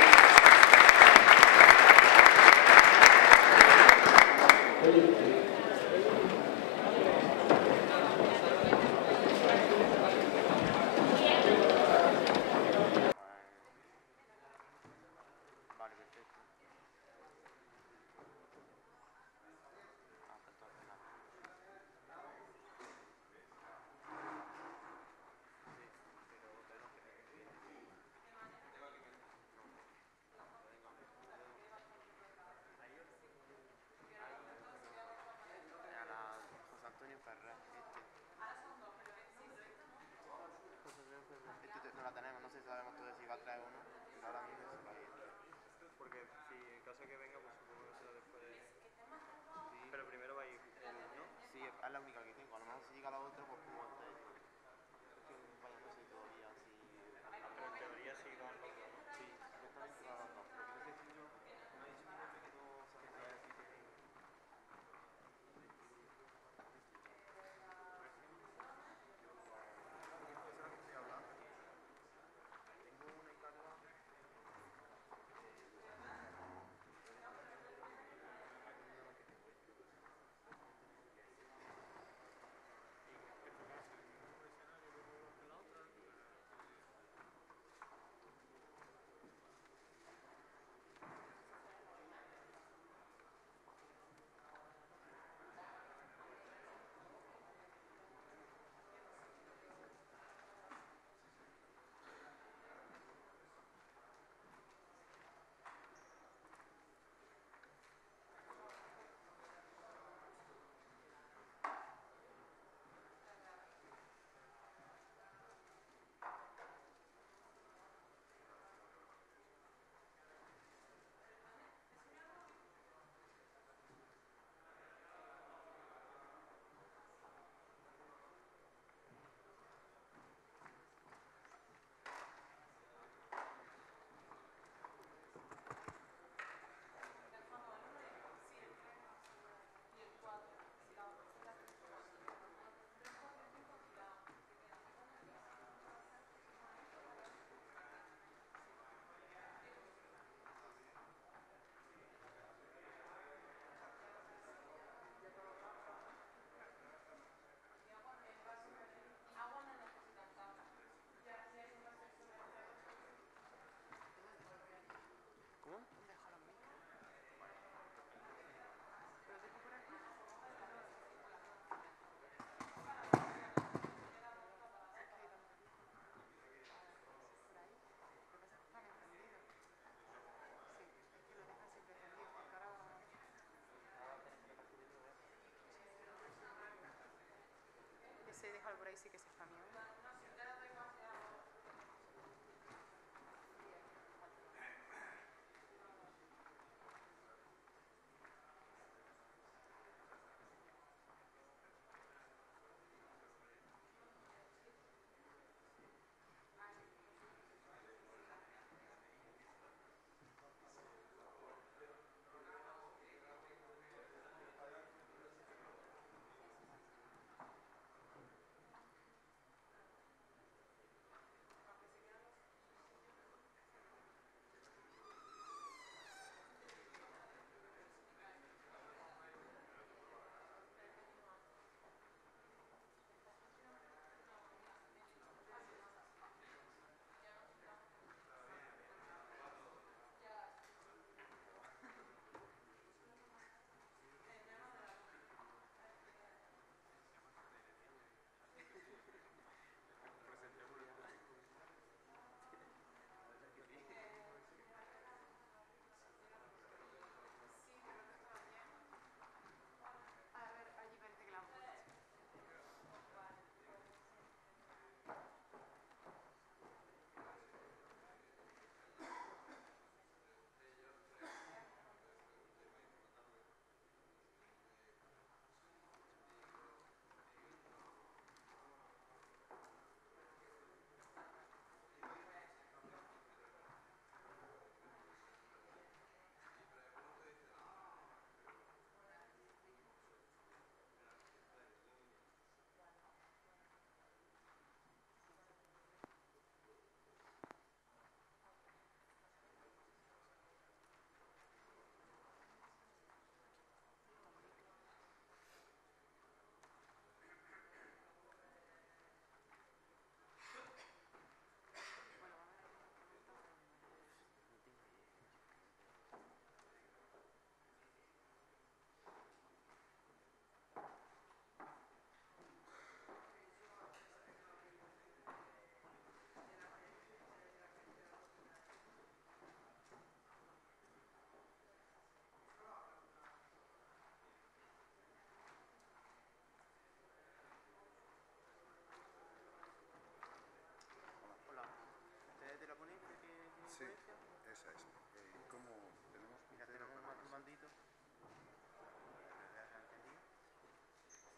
Porque si en caso de que venga, pues supongo que será después de... Pero primero va a ir él, ¿no? Sí, es la única que tengo. A lo mejor si llega la otra, pues como está eso. Es que vaya, no sé todavía si... Pero en teoría sí van los dos, ¿no? Sí, supuestamente van las dos. Lo que no sé si yo... Me ha dicho mi jefe que no se podría decir que tienen... Tengo una encargada... sí que se